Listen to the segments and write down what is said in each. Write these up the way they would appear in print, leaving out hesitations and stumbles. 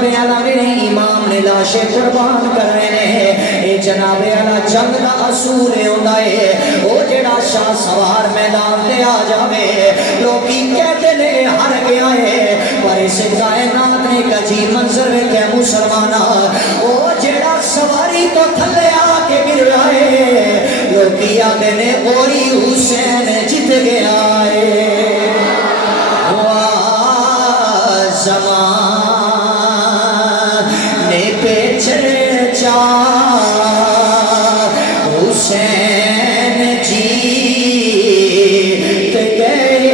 جناب اعلیٰ میرے امام نے لاشے قربان کر رہے ہیں اے جناب اعلیٰ جنگ دا اصول ہوتا ہے وہ جڑا شاہ سوار میدان تے آ جاوے لوگی کہتے نے ہر گیا ہے پر اس کائنات نے ایک عجیب منظر ویکھیا مسلمانا وہ جڑا سواری تو تھلے آ کے گر رہا ہے لوگی آدھے نے اوری حسین جت گیا ہے زمانے پہ چرچا حسین جیت گئے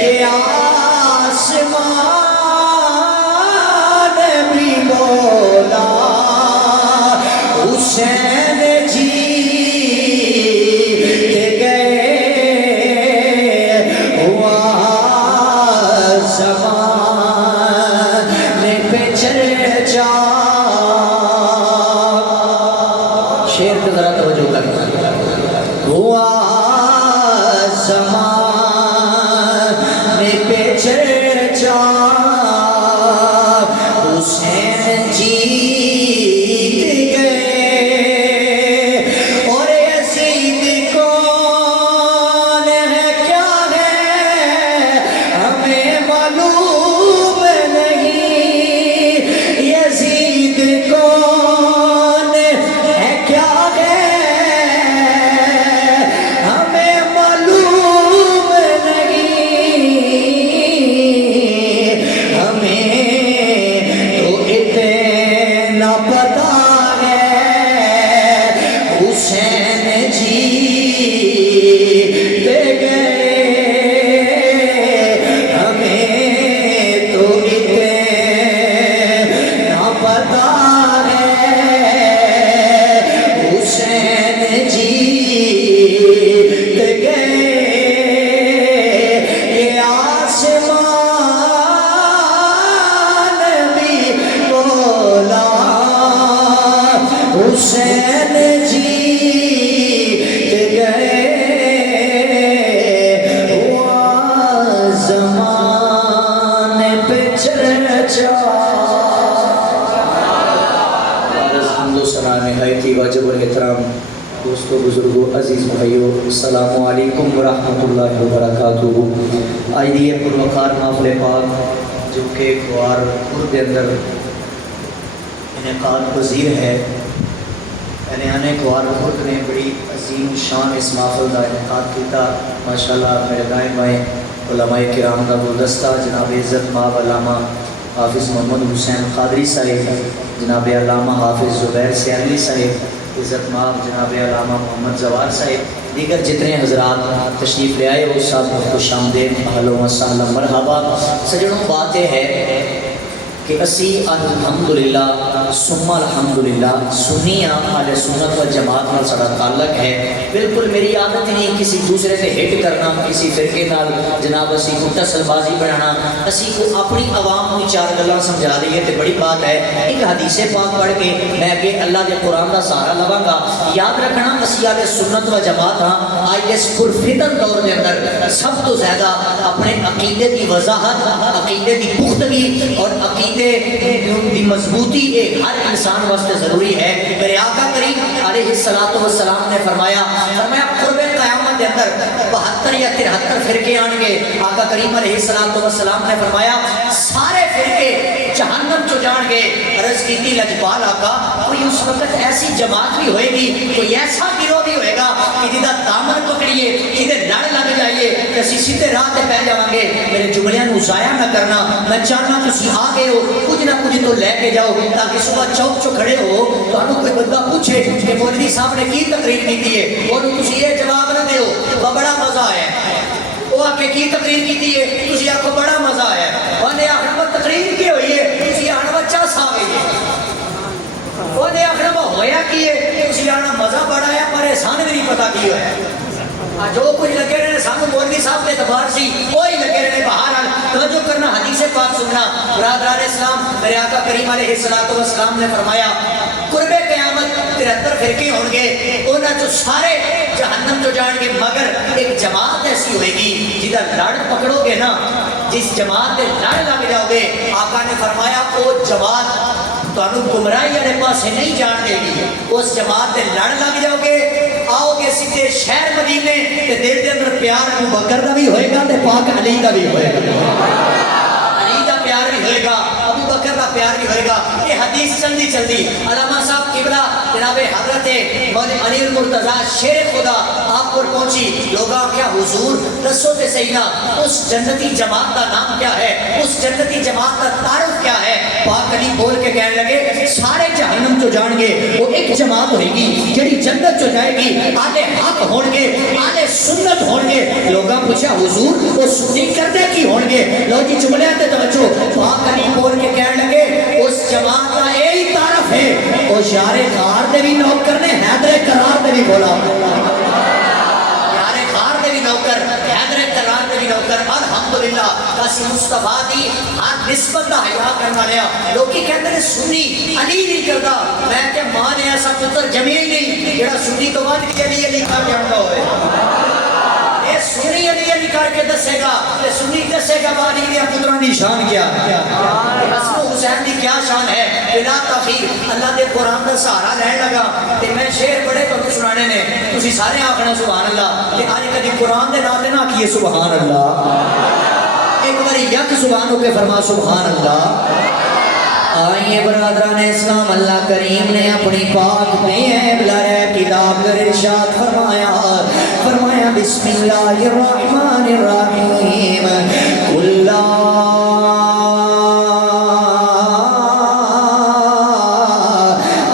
یہ آسمان بھی بولا حسین جیت گئے زمانے پہ چرچا شیر کو ذرا توجہ کرنا ہوا زمانے پہ چرچا حسین جیت گئے اور یزید کون ہے کیا ہے ہمیں معلوم نہیں یزید کون ہے کیا ہے ہمیں معلوم نہیں ہمیں تو اتنا پتا ہے حسین جیت گئے ہمیں تو اتنا پتا ہے حسین جیت گئے یہ آسمان بھی بولا حسین جیت گئے ہوا زمانے پہ چرچا الحمد للہ نہایت ہی واجب الاحترام دوستو بزرگو عزیز بھائیو السلام علیکم ورحمۃ اللہ وبرکاتہ آئیے پروقار محفل پاک جو کہ گوار پور کے اندر انعقاد پذیر ہے یعنی گوار پور نے بڑی عظیم شان اس محفل کا انعقاد کیا ماشاءاللہ میرے دائیں بائیں علماء کرام کا گلدستہ جناب عزت مآب علامہ حافظ محمد حسین قادری صاحب جناب علامہ حافظ زبیر سیالوی صاحب عزت مآب جناب علامہ محمد زوار صاحب دیگر جتنے حضرات تشریف لے آئے وہ سب خوش آمدید اہلا و سہلا مرحبا سجنوں بات یہ ہے کہ اسی الحمدللہ ثم الحمدللہ سنی اہل سنت و جماعت نال سڑا تعلق ہے بالکل میری عادت نہیں کسی دوسرے سے ہٹ کرنا کسی فرقے نال جناب اسی متصل بازی بنانا اسی کو اپنی عوام کو چار گلاں سمجھا دئیے تے بڑی بات ہے ایک حدیث پاک پڑھ کے میں کہ اللہ کے قرآن کا سہارا لواں گا یاد رکھنا اسی اہل سنت و جماعت ہاں آج اس پرفتن دور کے اندر سب تو زیادہ اپنے عقیدے کی وضاحت عقیدے کی پختگی اور عقیدے دی مضبوطی ایک ہر انسان واسطے ضروری ہے میرے آقا کریم علیہ السلام نے فرمایا قرب قیامت کے اندر 72 یا 73 فرقے آن گے آقا کریم علیہ السلام نے فرمایا سارے فرقے جہنم چو جان گے عرض کیتی لجپال آقا کوئی اس وقت ایسی جماعت بھی ہوئے گی کوئی ایسا گروہ بھی ہوئے گا کہ جدہ دامن پکڑیے جدہ لڑ لگ جائیے کسی سیدھے راہ تے پہ جاؤں گے میرے جملیاں نو ضائع نہ کرنا میں چاہنا تسی آ گئے ہو کچھ نہ کچھ تو لے کے جاؤ تاکہ صبح چوک چو کھڑے ہو تو انہوں کوئی بندہ پوچھے کہ مولوی صاحب نے کی تقریر کی ہے انہوں تسی یہ جواب نہ دے ہو وہ بڑا مزہ آیا وہ آ کے کی تقریر کی ہے تسی آپ کو بڑا مزہ آیا وہ نے آخر وہ تقریر کی ہوئی ہے تسی آنا بچہ سا گئی ہے وہ نے آخر وہ ہویا کی ہے تسی آنا مزہ بڑا ہے پر احسان بھی نہیں پتا کی ہے جو کچھ لگے رہے سانو مولوی صاحب کے اعتبار سی وہی لگے رہے بہرحال توجہ کرنا حدیث پاک سننا برادران اسلام میرے آقا کریم علیہ السلام نے فرمایا قرب قیامت 73 فرقے ہوں گے انہاں جو سارے جہنم جو جان گے مگر ایک جماعت ایسی ہوئے گی جدھر لڑ پکڑو گے نا جس جماعت کے لڑ لگ جاؤ گے آقا نے فرمایا وہ جماعت تانوں گمراہی والے پاسے نہیں جان دے گی، اس جماعت دے لڑ لگ جاؤ گے، آؤ گے سیدھے شہر مدینے تے دل دے اندر پیار ابو بکر دا بھی ہوئے گا تے پاک علی دا بھی ہوئے گا، علی دا پیار بھی ہوئے گا، ابو بکر دا پیار بھی ہوئے گا۔ یہ حدیث چلدی چلدی علامہ صاحب قبلہ جناب حضرت علی المرتضیٰ شیر خدا آپ پر پہنچی، لوگاں کیا حضور دسو تے صحیح نا اس جنتی جماعت کا نام کیا ہے، اس جنتی جماعت کا تعارف کیا ہے؟ پاک علی بول کے کہنے لگے سارے جہنم جو جان گے وہ ایک جماعت ہوئے گی جڑی جنت جو جائے گی، آلے حق ہون گے، آلے سنت ہون گے۔ لوگاں پوچھا حضور وہ سنی کردے کی ہون گے؟ لو جی جملے تے توجہ، پاک علی بول کے کہنے لگے اس جماعت کا یہی تعارف ہے، وہ یار غار دے بھی نوکر نے حیدر کرار دے بھی بولا، یار غار دے بھی نوکر حیدر کرار دے بھی نوکر۔ الحمدللہ کسی مصطفیٰ دی ہر نسبت دا حیا کرنا لیا۔ لوگی کہتے ہیں سنی علی نہیں کرتا، میں کہ ماں نے ایسا پتر جمی ہی نہیں جڑا سنی تو بعد بھی علی علی کر جانتا ہوئے، اے سنی علی علی کر کے دسے گا، اے سنی دسے گا بعد ہی پتران دی شان کیا، حسن و حسین دی کیا شان ہے۔ بلا تاخیر اللہ دے قرآن دا سہارا لین لگا تے میں شعر بڑے تو سنانے نے، تسی سارے آکھنا سبحان اللہ، کہ آج کدی قرآن دے ناتے نہ کیے سبحان اللہ، ایک باری یک زبان ہو کے فرما سبحان اللہ۔ آئیے برادران اسلام، اللہ کریم نے اپنی پاک نیب لرے کتاب در ارشاد فرمایا، فرمایا بسم اللہ الرحمن الرحیم قل لا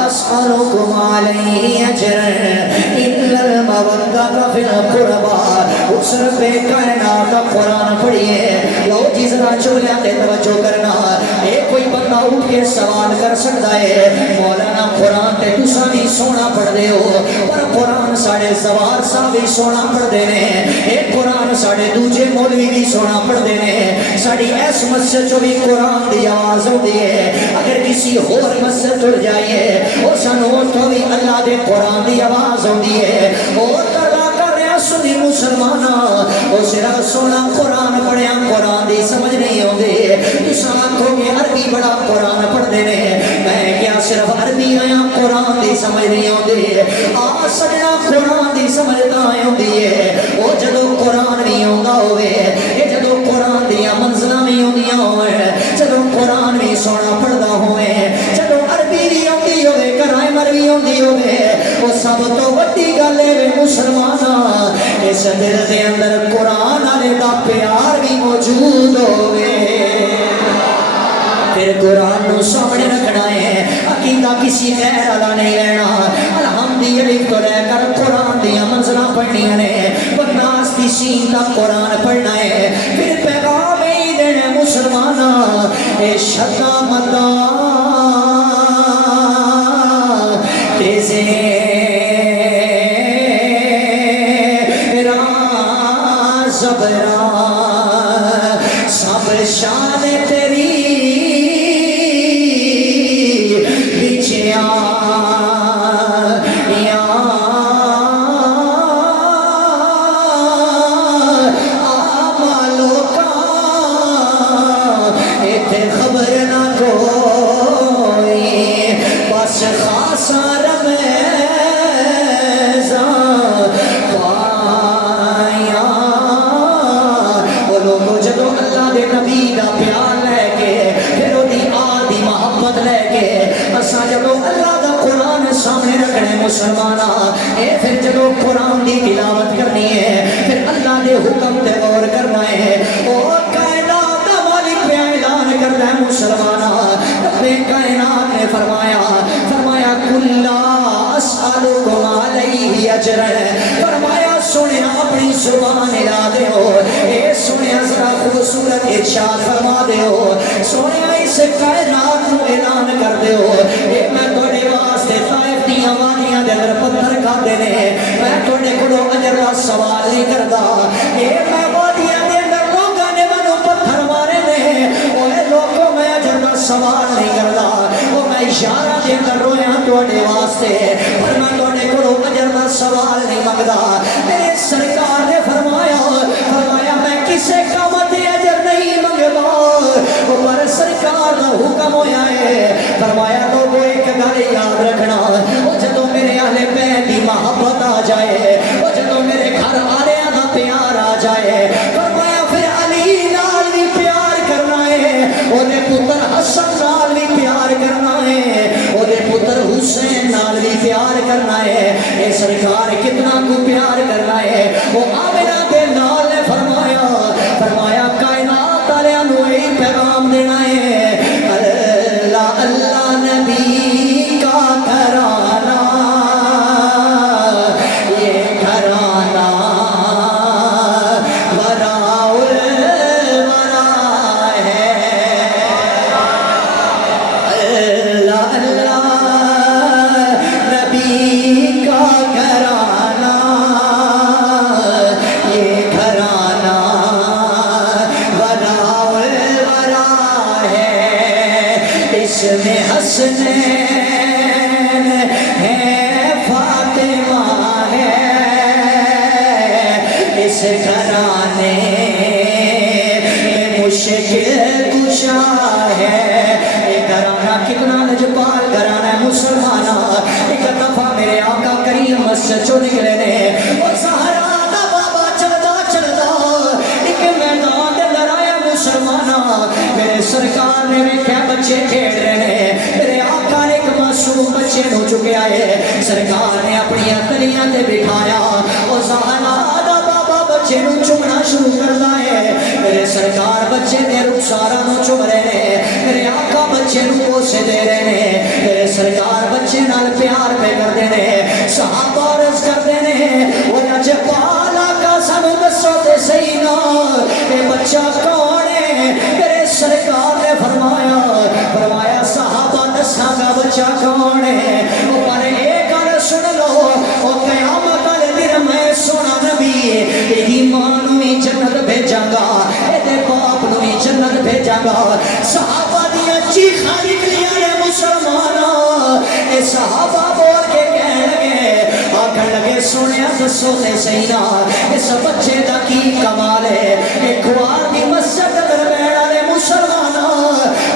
اسألکم علیہ اجرا الا المودۃ فی القربى۔ اس رب کائنات کا قرآن پڑھیے، لو جی ذرا چولیاں تے توجہ کرنا، ایک کوئی بندہ اٹھ کے سوال کر سکتا ہے مولانا قرآن تے تساں بھی سونا پڑھ دے ہو، پر قرآن ساڑے زوار صاحب بھی سونا پڑھ دے نے، ایک قرآن ساڑے دوجے مولوی بھی سونا پڑھ دے نے، ساڑی ایس مسجد جو بھی قرآن دی آواز ہو دی ہے، اگر کسی اور مسجد اٹھ جائیے اور سانوں تو بھی اللہ دے قرآن دی آواز ہو دی ہے، اور سنی مسلمانہ وہ سرا سونا قرآن پڑھیا قرآن دی سمجھ نہیں ہوندے، تساں آکھو گے عربی بڑا قرآن پڑھ دے نے، میں کیا صرف عربی آیا قرآن دی سمجھ نہیں ہوندے، آ سجنا قرآن دی سمجھتا ہوندی ہے، وہ جدو قرآن نہیں ہوندا ہوئے، یہ جدو قرآن دیا منزلہ نہیں ہوندیاں ہوئے، جدو قرآن بھی سونا پڑھدا ہوئے، جدو عربی بھی ہوندی ہوئے، گرائمر بھی ہوندی ہوئے، وہ سب تو وڈی گل ہے مسلمانہ اس دل دے اندر قرآن آلے دا پیار بھی موجود ہوئے، پھر قرآن نو سامنے رکھنا ہے، عقیدہ کسی غیر والا نہیں رہنا، الحمدی الف تو لے کر قرآن دیا منزلہ پڑھنی ہے، بناس کی سین کا قرآن پڑھنا ہے، پھر پیغام ہی دینے مسلمانہ اے شدہ مدہ تیزے سب شان تیری بچیا یا آمالوں کا ایتھے خبر نہ کوئی، بس خاصا رمیزاں نبی دا پیار لے کے پھر وہ دی آدھی محبت لے کے اساں جدو اللہ دا قرآن سامنے رکھنے مسلمانہ، اے پھر جدو قرآن دی تلاوت کرنی ہے، پھر اللہ دے حکم تے غور کرنا ہے، اور کائنات دا مالک پہ اعلان کرنا ہے مسلمانہ، رب کائنات نے فرمایا قل لا اسألکم علیہ اجرا، فرمایا سنیا اپنی زبان لا دے ہو، اے سنیا ذرا خوبصورت ارشاد فرما دے ہو، سنیا اس کائنات کو اعلان کر دے ہو، اے میں توڑے واسطے طائف دیاں وادیاں دے اندر پتھر کھا دے نے، میں توڑے کڑو اجر دا سوال نہیں کردا، اے میں وادیاں دے اندر لوگاں نے منو پتھر مارے نے، اے لوگوں میں اجر دا سوال نہیں کردا، او میں اشارہ دے اندر رویاں توڑے واسطے، پر میں توڑے کڑو اجر دا سوال نہیں مگدا، میرے سرکار نے فرمایا میں کسے کامت اجر نہیں مگدا، پر سرکار سرکار دا حکم ہویا ہے فرمایا لوگوں ایک گل یاد رکھنا وہ جدو میرے اہل بیت دی محبت آ جائے وہ جدو میرے گھر والوں دا پیار آ جائے فرمایا پھر علی نال بھی پیار کرنا ہے اودے پتر حسن نال بھی پیار کرنا ہے اودے پتر حسین نال بھی پیار کرنا ہے اے سرکار کتنا کو پیار کرنا ہے وہ آمنہ دے نال نے فرمایا کائنات والےاں نوں یہی پیغام دینا ہے اللہ اللہ نبی کا گھرانہ یہ گھرانہ وراء الورا ہے اللہ اللہ نبی کا گھرانہ یہ گھرانہ وراء الورا ہے اس میں حسنین ہے فاطمہ ہے اس گھرانے میں مشکل کشا ہے یہ گھرانہ کتنا لجپال گھرانہ ہے مسلمانہ ایک دفعہ میرے آقا کریم مسجد چو نکلے نے اور سہارا دا بابا چلدا ایک میدان دے اندر آیا مسلمانہ میرے سرکار نے ویکھیا بچے کھیل رہے ہیں میرے آقا نے ایک معصوم بچے نو چکیا ہے سرکار نے اپنی تلیاں تے بٹھایا اور سہارا دا بابا بچے نو چومنا شروع کردا ہے میرے سرکار بچے دے رخساراں نو چوم رہے ہیں میرے آقا بچے نو بوسے دے رہے ہیں میرے سرکار بچے نال پیار پہ کردے نے صحابہ عرض کردے نے او لجپال آقا سانو دسو تے صحیح نا اے بچہ کون ہے میرے سرکار نے فرمایا صحابہ دساں گا بچہ کون ہے او پر ایک گل سن لو او قیامت والے دن میں سونا نبی تیری ماں نو بھی جنت بھیجاں گا اے باپ نو بھی جنت بھیجاں گا صحابہ دیاں چیخاں نکلیاں نے مسلماناں اے صحابہ بول کے کہنے لگے آکھن لگے سنیا دسو تے صحیح نا اس بچے دا کی کمال ہے اے کھوار دی مسجد اندر بیٹھ والے مسلماناں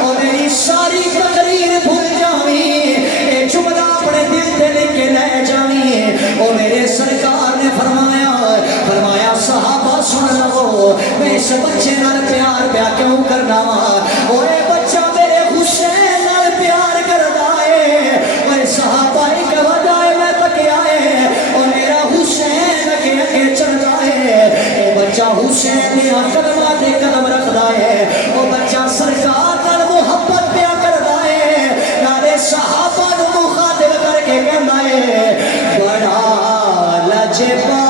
اور میری ساری تقریر بھول جاویں اے جملہ اپنے دل تے لکھ کے لے جاویں اور میرے سرکار نے فرمایا صحابہ سن لو میں اس بچے نال پیار پیا کیوں کرنا وا اور اے بچہ میرے حسین نال پیار کردا ہے اور صحابہ ایک وجہ میں تکیا ہے اور میرا حسین اگے چلدا ہے اے بچہ حسین دے قدماں تے قدم رکھدا ہے وہ بچہ سرکار نال محبت پیا کردا ہے نالے صحابہ نو مخاطب کر کے کہندا ہے بڑا لجپال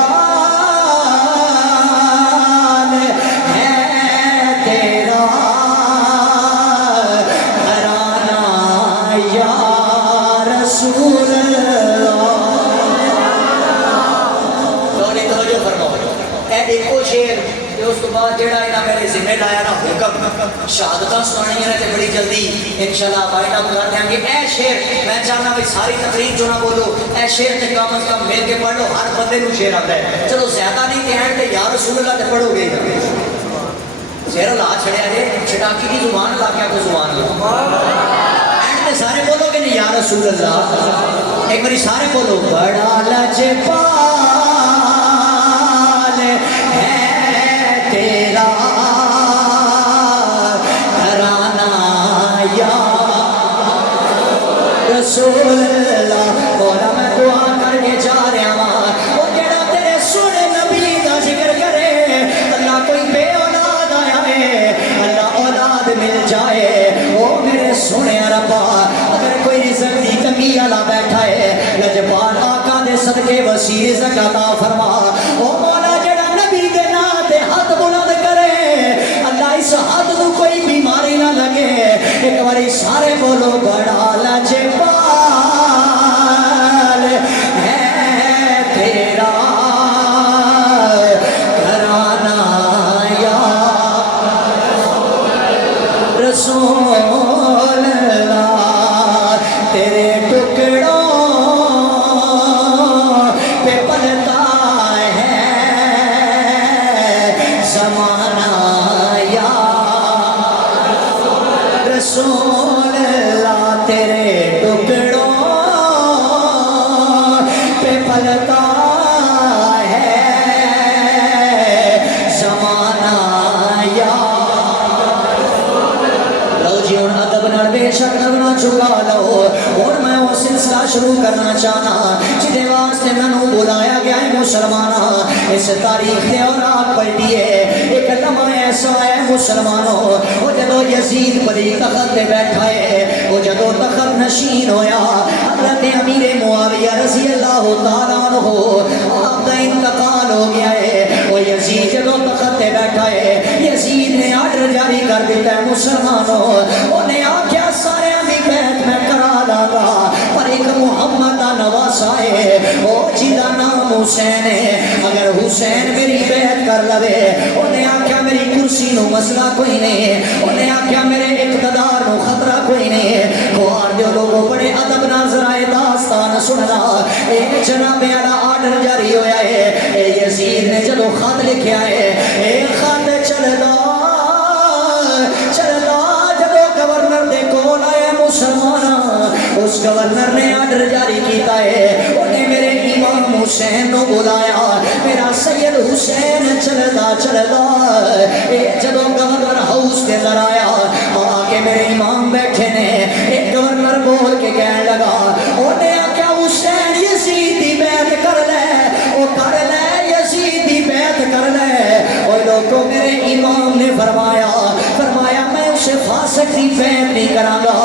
میرے ذمہ لایا نا حکم شہادتاں سنانی ہے تے بڑی جلدی انشاءاللہ وائٹ اپ کر دیں گے اے شعر میں چاہنا بھی ساری تقریر جو نہ بولو اے شعر تے کم از کم مل کے پڑھ لو ہر بندے نو شعر آتا ہے چلو زیادہ نہیں تے ہیں تے یا رسول اللہ تے پڑھو گے شعر لا چھڑیا جے چٹاکی کی زبان لا کے کو زبان لا اینڈ تے سارے بولو گے نہیں یا رسول اللہ ایک باری سارے بولو بڑا لجپال ہے تیرا گھرانہ یا رسول اللہ مولا میں دعا کر کے جا رہا ہوں وہ جڑا تیرے سونے نبی دا ذکر کرے اللہ کوئی بے اولاد آیا ہے اللہ اولاد مل جائے وہ میرے سونے ربا اگر کوئی رزق دی کمی والا بیٹھا ہے لجپال آقا دے صدقے وسیع رزق عطا فرما او مولا جڑا نبی دے نام تے ہاتھ بلند کرے اللہ اس ہاتھ کو کوئی بیماری نہ لگے ایک باری سارے بولو بڑا لجپال ہے تیرا گھرانہ یا رسول اللہ تیرے ٹکڑوں پہ پلتا ہے زمانہ یا رسول رسول اللہ تیرے ٹکڑوں پہ پلتا ہے زمانہ یا لو جی ہوں ادب نال بے شک نغمہ چکا لو اور میں وہ سلسلہ شروع کرنا چاہنا جدے واسطے میں نو بلایا گیا ہے مسلمانہ اس تاریخ دے اور آپ پلٹیے ایک لمحہ ایسا ہے مسلمانوں وہ جدو یزید پری تخت دے بیٹھا ہے وہ جدو تخت نشین ہویا حضرت امیر معاویہ رضی اللہ تعالیٰ عنہ آپ کا انتقال ہو گیا ہے وہ یزید جدو تخت دے بیٹھا ہے یزید نے آرڈر جاری کر دیتا ہے مسلمانوں انہیں آکھیا سارے بھی بیعت میں کرا لاگا پر ایک محمد کا نواسا ہے وہ جیدہ نام حسین ہے اگر حسین میری بیعت کر لوے انہیں آکھیا میری کرسی نو مسئلہ کوئی نہیں انہیں آکھیا میرے اقتدار نو خطرہ کوئی نہیں خوار دیو لوگوں بڑے ادب ناظرائے داستان سننا ایک جناب اعلیٰ آرڈر جاری ہویا ہے یزید نے جدو خط لکھیا ہے ایک خط چلدا جدو گورنر دے کول آئے مسلمانہ اس گورنر نے آرڈر جاری کیتا ہے انہیں میرے امام حسین نو بلایا میرا سید حسین چلدا جدو گورنر ہاؤس کے در آیا آکے میرے امام بیٹھے نے ایک گورنر بول کے کہنے لگا انہیں آکیا حسین یزید دی بیعت کر لے وہ کر لے یزید دی بیعت کر لے اور لوگوں میرے امام نے فرمایا میں اسے فاسق دی بیعت نہیں کراں گا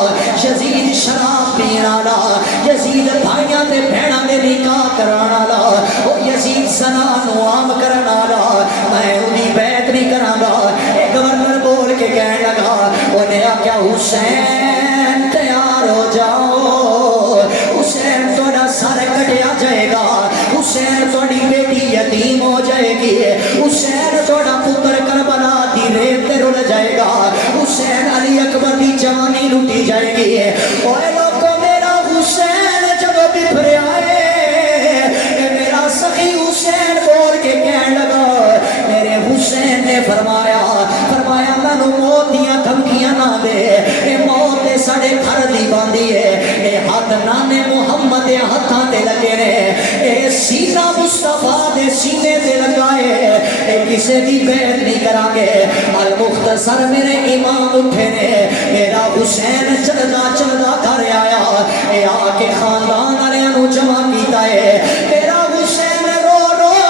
یزید شراب پینا لا یزید بھائیاں تے بہناں دے نکاح کرانا لا او یزید زنا نو عام کرنا لا میں انہی بیعت نہیں کراں گا ایک گورنر بول کے کہنے لگا انہیں آکیا حسین تیار ہو جاؤ حسین توڑا سر کٹیا جائے گا حسین توڑی بیٹی یتیم ہو جائے گی حسین توڑا پتر کربلا دی ریت تے رول جائے گا حسین علی اکبر دی جوانی لٹی جائے گی اوے لوگوں میرا حسین جب بپھر آئے میرا سخی حسین بول کے کہنے لگا میرے حسین نے فرمایا میں نو موت دیاں دھمکیاں نہ دے اے موت دے ساڑے گھر دی باندھی ہے اے ہاتھ نانے محمد دے ہاتھاں تے لگے نے اے سینہ مصطفیٰ دے سینے تے لگائے اے کسے دی بیعت نہیں کرا گے المختصر میرے امام اٹھے نے میرا حسین چلدا گھر آیا اے آکے خاندان آلیاں نو جمع کیتا ہے میرا حسین رو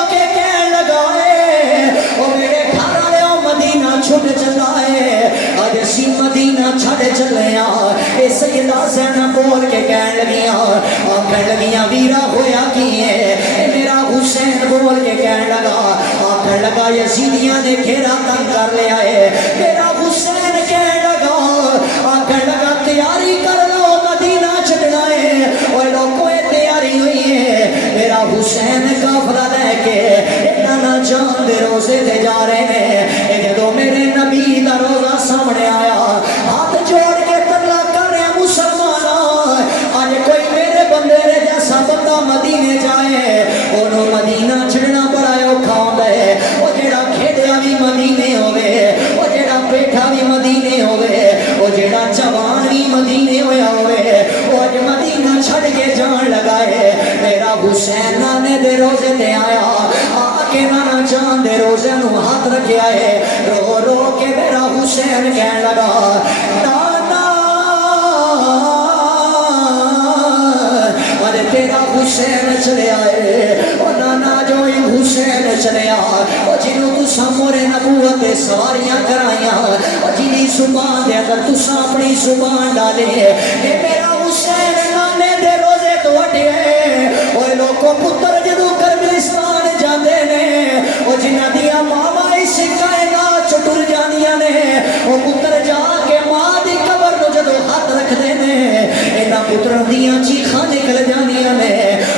کے کہنے لگائے او میرے گھر آلے مدینہ چھوٹ چلا ہے آج اسی مدینہ چھڑ چلے اے سیدہ زینب بول کے کہنے لگیاں ویرا ہویا کی ہے اے میرا حسین بول کے کہنے لگا یزیدیاں نے گھیرا تنگ کر لیا ہے میرا حسین کہنے لگا تیاری کر لو مدینہ چھڑنا ہے اور لوگوں تیاری ہوئی ہے میرا حسین کافلہ لے کے نانا جان دے روزے دے جا رہے ہیں جدو میرے نبی دا روزہ سامنے آیا ہاتھ جوڑ کے ترلا کر رہے مسلمانہ آج کوئی میرے بندے رے جیسا بندہ مدینے جائے انہوں مدینہ چھڑنا بڑا اوکھا ہوتا ہے وہ جڑا کھیڑا بھی مدینے ہوئے وہ جڑا بیٹھا بھی مدینے ہوئے وہ جڑا جوان بھی مدینے ہویا ہوئے وہ جو مدینہ چھڑ کے جان لگائے میرا حسین نانے دے روزے دے آیا آکے نانا جان دے روزے نو ہاتھ رکھے آئے رو کے میرا حسین کہنے لگا نانا اور تیرا حسین چلے آئے اور نانا جو ہی حسین چلے آئے اور جنہوں تو سامورے نبوت سواریاں کرائیاں اور جنہی زبان دے اگر تو اپنی زبان ڈالے کہ میرا حسین نانے دے روزے تو اٹھے اور لوگوں پتر جدو کربلستان جاندے نے اور جنہ دیا ماما اس کائنات چٹر جانیاں نے وہ پتر جا کے ماں دی قبر نو جدو ہاتھ رکھ دے نے اینا پتر دیاں چیخاں نکل جانیاں نے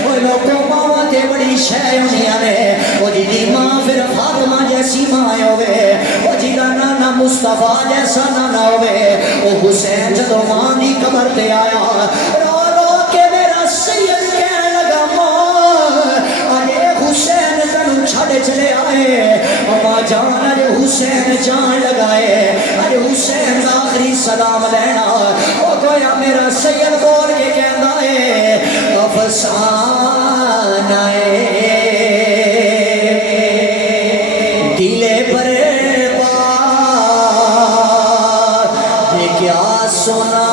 وہ لوگوں ماما تے بڑی شے ہونیاں نے وہ جی ماں پھر فاطمہ جیسی ماں ہوئے وہ جی نانا مصطفیٰ جیسا نانا ہوئے وہ حسین جدو ماں دی قبر تے آیا رو کے میرا سید کہنے لگا ماں آج حسین تنو چھڑے چلے آئے اما جان اج حسین جان لگائے اج حسین دا آخری سلام لینا او گویا میرا سید بول کے کہندا ہے افسانہ دلے پر بار یہ کیا سنا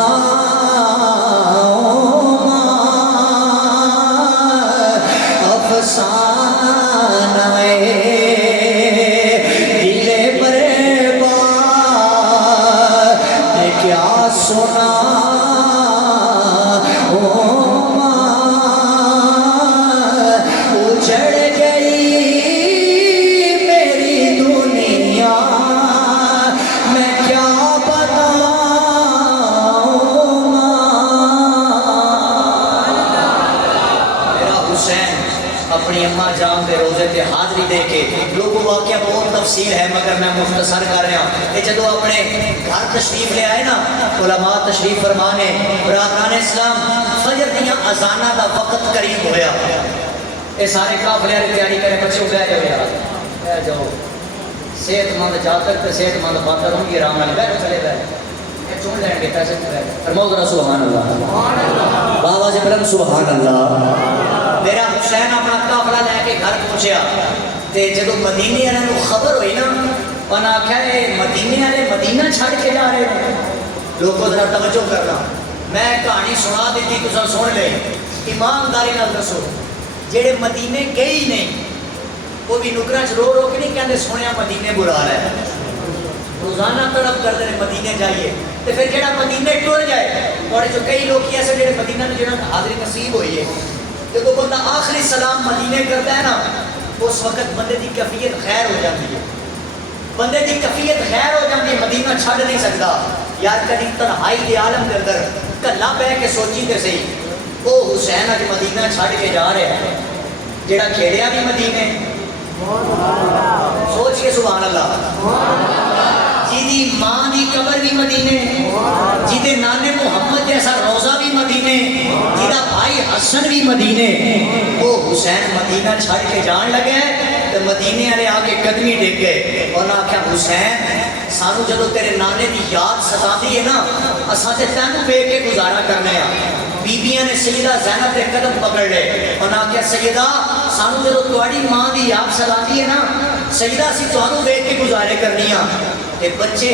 حاضری دے کے لوگوں واقعہ بہت تفصیل ہے مگر میں مختصر کر رہا ہوں کہ جدو اپنے گھر تشریف لے آئے نا علماء تشریف فرمانے برادران اسلام فجر دیاں اذانہ دا وقت قریب ہویا اے سارے قافلے کی تیاری کرے بچوں بیٹھ جاؤ یار بیٹھ جاؤ صحت مند جاتک تے صحت مند باتر ہوں گی آرام والے بیٹھو چلے بیٹھ چون لین کے پیسے بیٹھ فرماؤ ذرا سبحان اللہ بابا جی بلند سبحان اللہ میرا حسین اپنا قافلہ لے کے گھر پہنچیا تے جدو مدینے والوں کو خبر ہوئی نا انہاں آخیا اے مدینے والے مدینہ چھڑ کے جا رہے ہیں لوگوں ذرا توجہ کرنا میں کہانی سنا دیتی تساں سن لے ایمانداری نال دسو جڑے مدینے گئے ہی نہیں وہ بھی نکراں چ رو رو کے نہیں کہندے سونیا مدینے برا رہا ہے روزانہ تڑپ کرتے ہیں مدینے جائیے تو پھر جڑا مدینے ٹر جائے تھوڑے جو کئی لوگ ایسے جڑے مدینہ میں جنہوں نے حاضری نصیب ہوئی ہے جب بندہ آخری سلام مدینے کرتا ہے نا اس وقت بندے کی کیفیت خیر ہو جاتی ہے بندے کی کیفیت خیر ہو جاتی ہے مدینہ چھڑ نہیں سکتا یار کبھی تنہائی کے عالم کے اندر کلا بہ کے سوچی تے صحیح وہ حسین اج مدینہ چھڑ کے جا رہا ہے جڑا کھیڑیا بھی مدینے سوچ کے سبحان اللہ جی ماں دی قبر بھی مدینے جی نانے محمد جیسا روزہ بھی مدینے جیدہ بھائی حسن بھی مدینے وہ حسین مدینہ چھڑ کے جان لگے تو مدینے والے آگے قدمی ڈگ گئے اور نہ کیا حسین سانو جدو تیرے نانے دی یاد ستاندی ہے نا اساں تے تینوں پہ کے گزارا کرنے ہیں بیبیاں نے سیدہ زینب دے قدم پکڑ لے اور نہ کیا سیدہ سانو جدو تواڈی ماں دی یاد ستاندی ہے نا سیدہ سی تانوں پہ کے گزارے کرنیاں تے بچے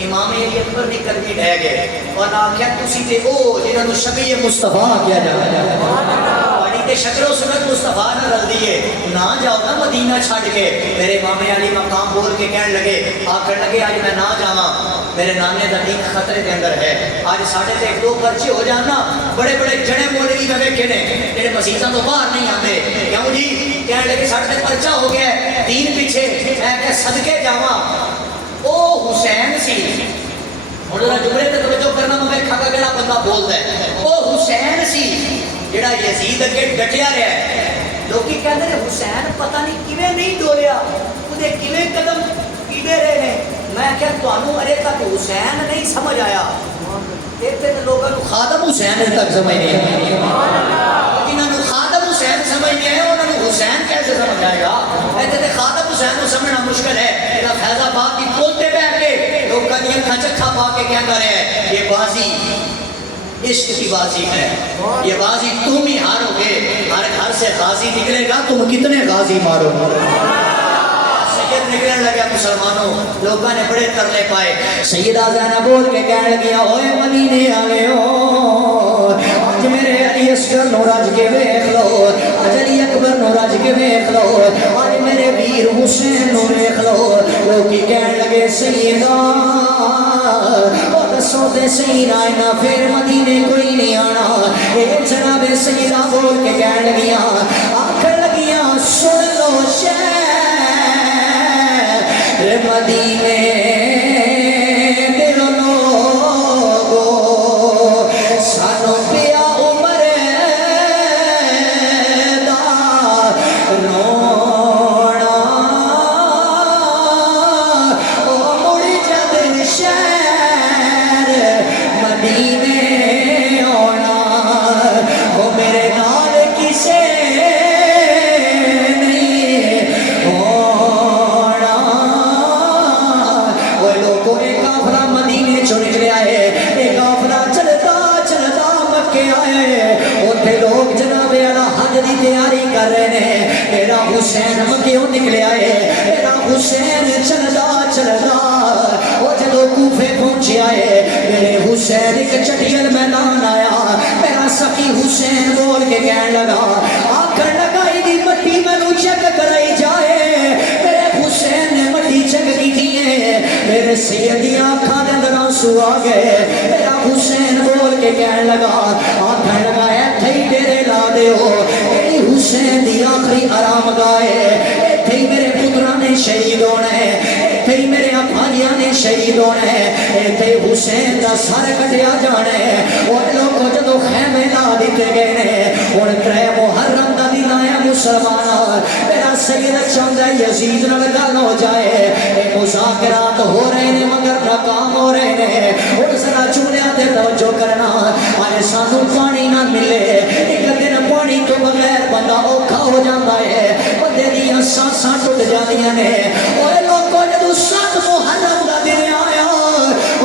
امام علی اکبر دی قدمی ڈہ گئے اور نہ کیا تسی تے او جنہاں نو شبیہ مصطفیٰ کیا جاتا ہے تے شکل و صورت مصطفیٰ نہ رل دیئے نہ جاؤ نا مدینہ چھڑ کے میرے امام علی مقام بول کے کہنے لگے آکر لگے آج میں نہ جاواں میرے نانے دا دین خطرے دے اندر ہے آج ساڑھے تے ایک دو پرچے ہو جانا بڑے بڑے جڑے مولوی میں بیٹھے نے جڑے مسیحاں تو باہر نہیں آتے کیوں جی کہنے لگے ساڑھے تے پرچہ ہو گیا دین پیچھے میں کہ صدقے جاواں او حسین سی اور ذرا جملے تے توجہ کرنا میں کھا کیڑا بندہ بولدا ہے او حسین سی جڑا یزید اگے ڈٹیا رہا ہے لوکی کہندے نے حسین پتہ نہیں کیویں نہیں ڈولیا اودے کیویں قدم کیدے رہے نے میں کہ تانوں ارے تک حسین نہیں سمجھ آیا ایک تے لوکاں نوں خادم حسین تک سمجھ نہیں آیا جنہاں نوں خادم حسین سمجھ نہیں آیا انہاں نوں حسین کیسے سمجھ آئے گا ایتھے تے خادم حسین نوں سمجھنا مشکل ہے جڑا فیض آباد دی پل تے بیٹھ کے لوکاں دی اکھاں چکھا پا کے کہندا رہا ہے یہ بازی عشق کی بازی ہے یہ بازی تم ہی ہارو گے ہر گھر سے غازی نکلے گا تم کتنے غازی مارو گے سید نکلنے لگا مسلمانوں لوگوں نے بڑے ترلے پائے سیدہ زینب بول کے کہنے لگیا ہوئے مدینے آگے ہو آج میرے علی اصغر نو رج کے ویکھ لو آج علی اکبر نو رج کے ویکھ لو آج میرے ویر حسین نو ویکھ لو لوگی کہنے لگے سیدہ دسو دے سیدہ اینا پھر مدینے کوئی نہیں آنا اے جناب سیدہ بول کے کہنے لگیاں آکھر لگیاں سن لو شہر مدینے دل لوگو سانو پیا عمر دا رونا او مڑ جد شہر مدینے آنا وہ میرے نال کسے نہیں ہونا اتنے لوگ جناب والا حج کی تیاری کر رہے ہیں. میرا حسین مکیوں نکلیا ہے, میرا حسین چلدا چلدا وہ جدو کوفے پہنچیا ہے, میرے حسین ایک چٹیل میدان آیا. میرا سخی حسین بول کے کہنے لگا, آکر لگائی دی مٹی میں چیک کرائی جائے. میرے حسین نے مٹی چیک کی تھی, میرے سید دی آنکھاں دے اندر آنسو آ گئے. میرا حسین بول کے کہنے لگا, آکھن لگا ایتھے ہی ڈیرے لا دیو, میری حسین دی آخری آرام گاہ ہے. ایتھے ہی میرے پتراں نے شہید ہونا ہے, ایتھے ہی میرے بھائیاں نے شہید ہونا ہے, ایتھے ہی حسین دا سر کٹیا جانا ہے. اور لوگوں جدو خیمے لا دیتے گئے نے, ہن 3 محرم دا دن آیا مسلمان. میرا سید چاہتا ہے یزید نال گل ہو جائے, مذاکرات ہو رہے ہیں مگر ناکام ہو رہے ہیں. اور ذرا چولیاں تے توجہ کرنا, آج سانو پانی نہ ملے, ایک دن پانی تو بغیر بندہ اوکھا ہو جاتا ہے, بندے دیاں سانساں ٹوٹ جاندیاں نے. اوے لوگوں جدوں 7 محرم دا دن آیا,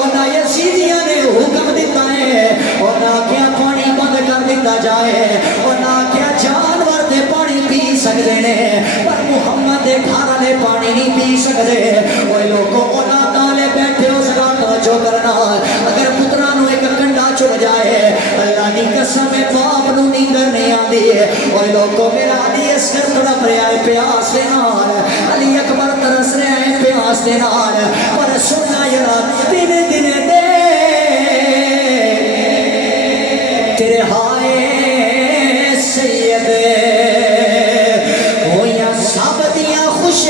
انہاں یزیدیاں نے حکم دیتا ہے, انہاں کیا پانی بند کر دیتا جائے, انہاں کیا جانور تے پانی پی سکتے ہیں پر محمد دے گھر والے پانی نہیں پی سکتے. وہ لوگوں انہاں نالے بیٹھے ہو سکا توجہ کرنا, اگر پتراں نو ایک کنڈا چڑ جائے, اللہ دی قسم ہے باپ نو نیندر نہیں آندی. وہ لوگوں میرا علی اصغر تڑپ رہا ہے پیاس دے نال, علی اکبر ترس رہا ہے پیاس دے نال, پر سننا یار دن دن دے تیرے ہائے سید ہویاں سب دیاں خوش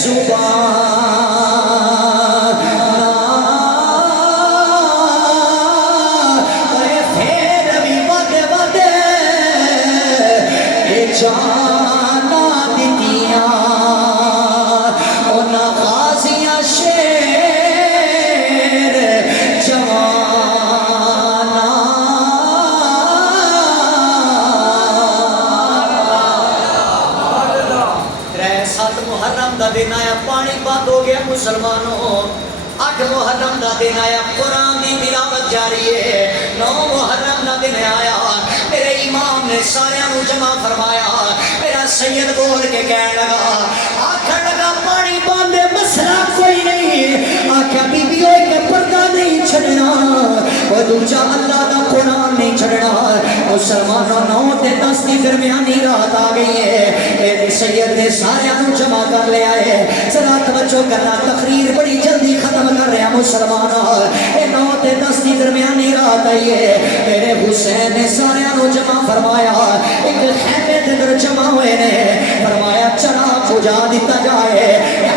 زبان پھر بھی ود ود جانا دیتیاں انہاں غازیاں شیر جوانا. 7 محرم دا دن آیا, پانی بند ہو گیا مسلمانوں. 8 محرم دا دن آیا, قرآن دی تلاوت جاری ہے. 9 محرم دا دن آیا, میرے امام نے سارے نو جمع فرمایا. میرا سید بول کے کہنے لگا, آکھن لگا پانی بند مسئلہ کوئی نہیں, آکھا بی بی ہوئے کہ پردہ نہیں چھڑنا, وہ دوجہ اللہ دا قرآن نہیں چھڑنا. مسلمانوں 9 تے 10 دی درمیانی رات آ گئی ہے, میرے سید نے سارے نو جمع کر لیا ہے. ذرا توجہ کرنا, تقریر بڑی جلدی ختم کر رہے ہیں مسلمانوں. اے 9 تے 10 دی درمیانی رات آئی ہے, میرے حسین نے سارے نو جمع فرمایا, ایک خیمے دے اندر جمع ہوئے نے. فرمایا چلا بجھا دیتا جائے,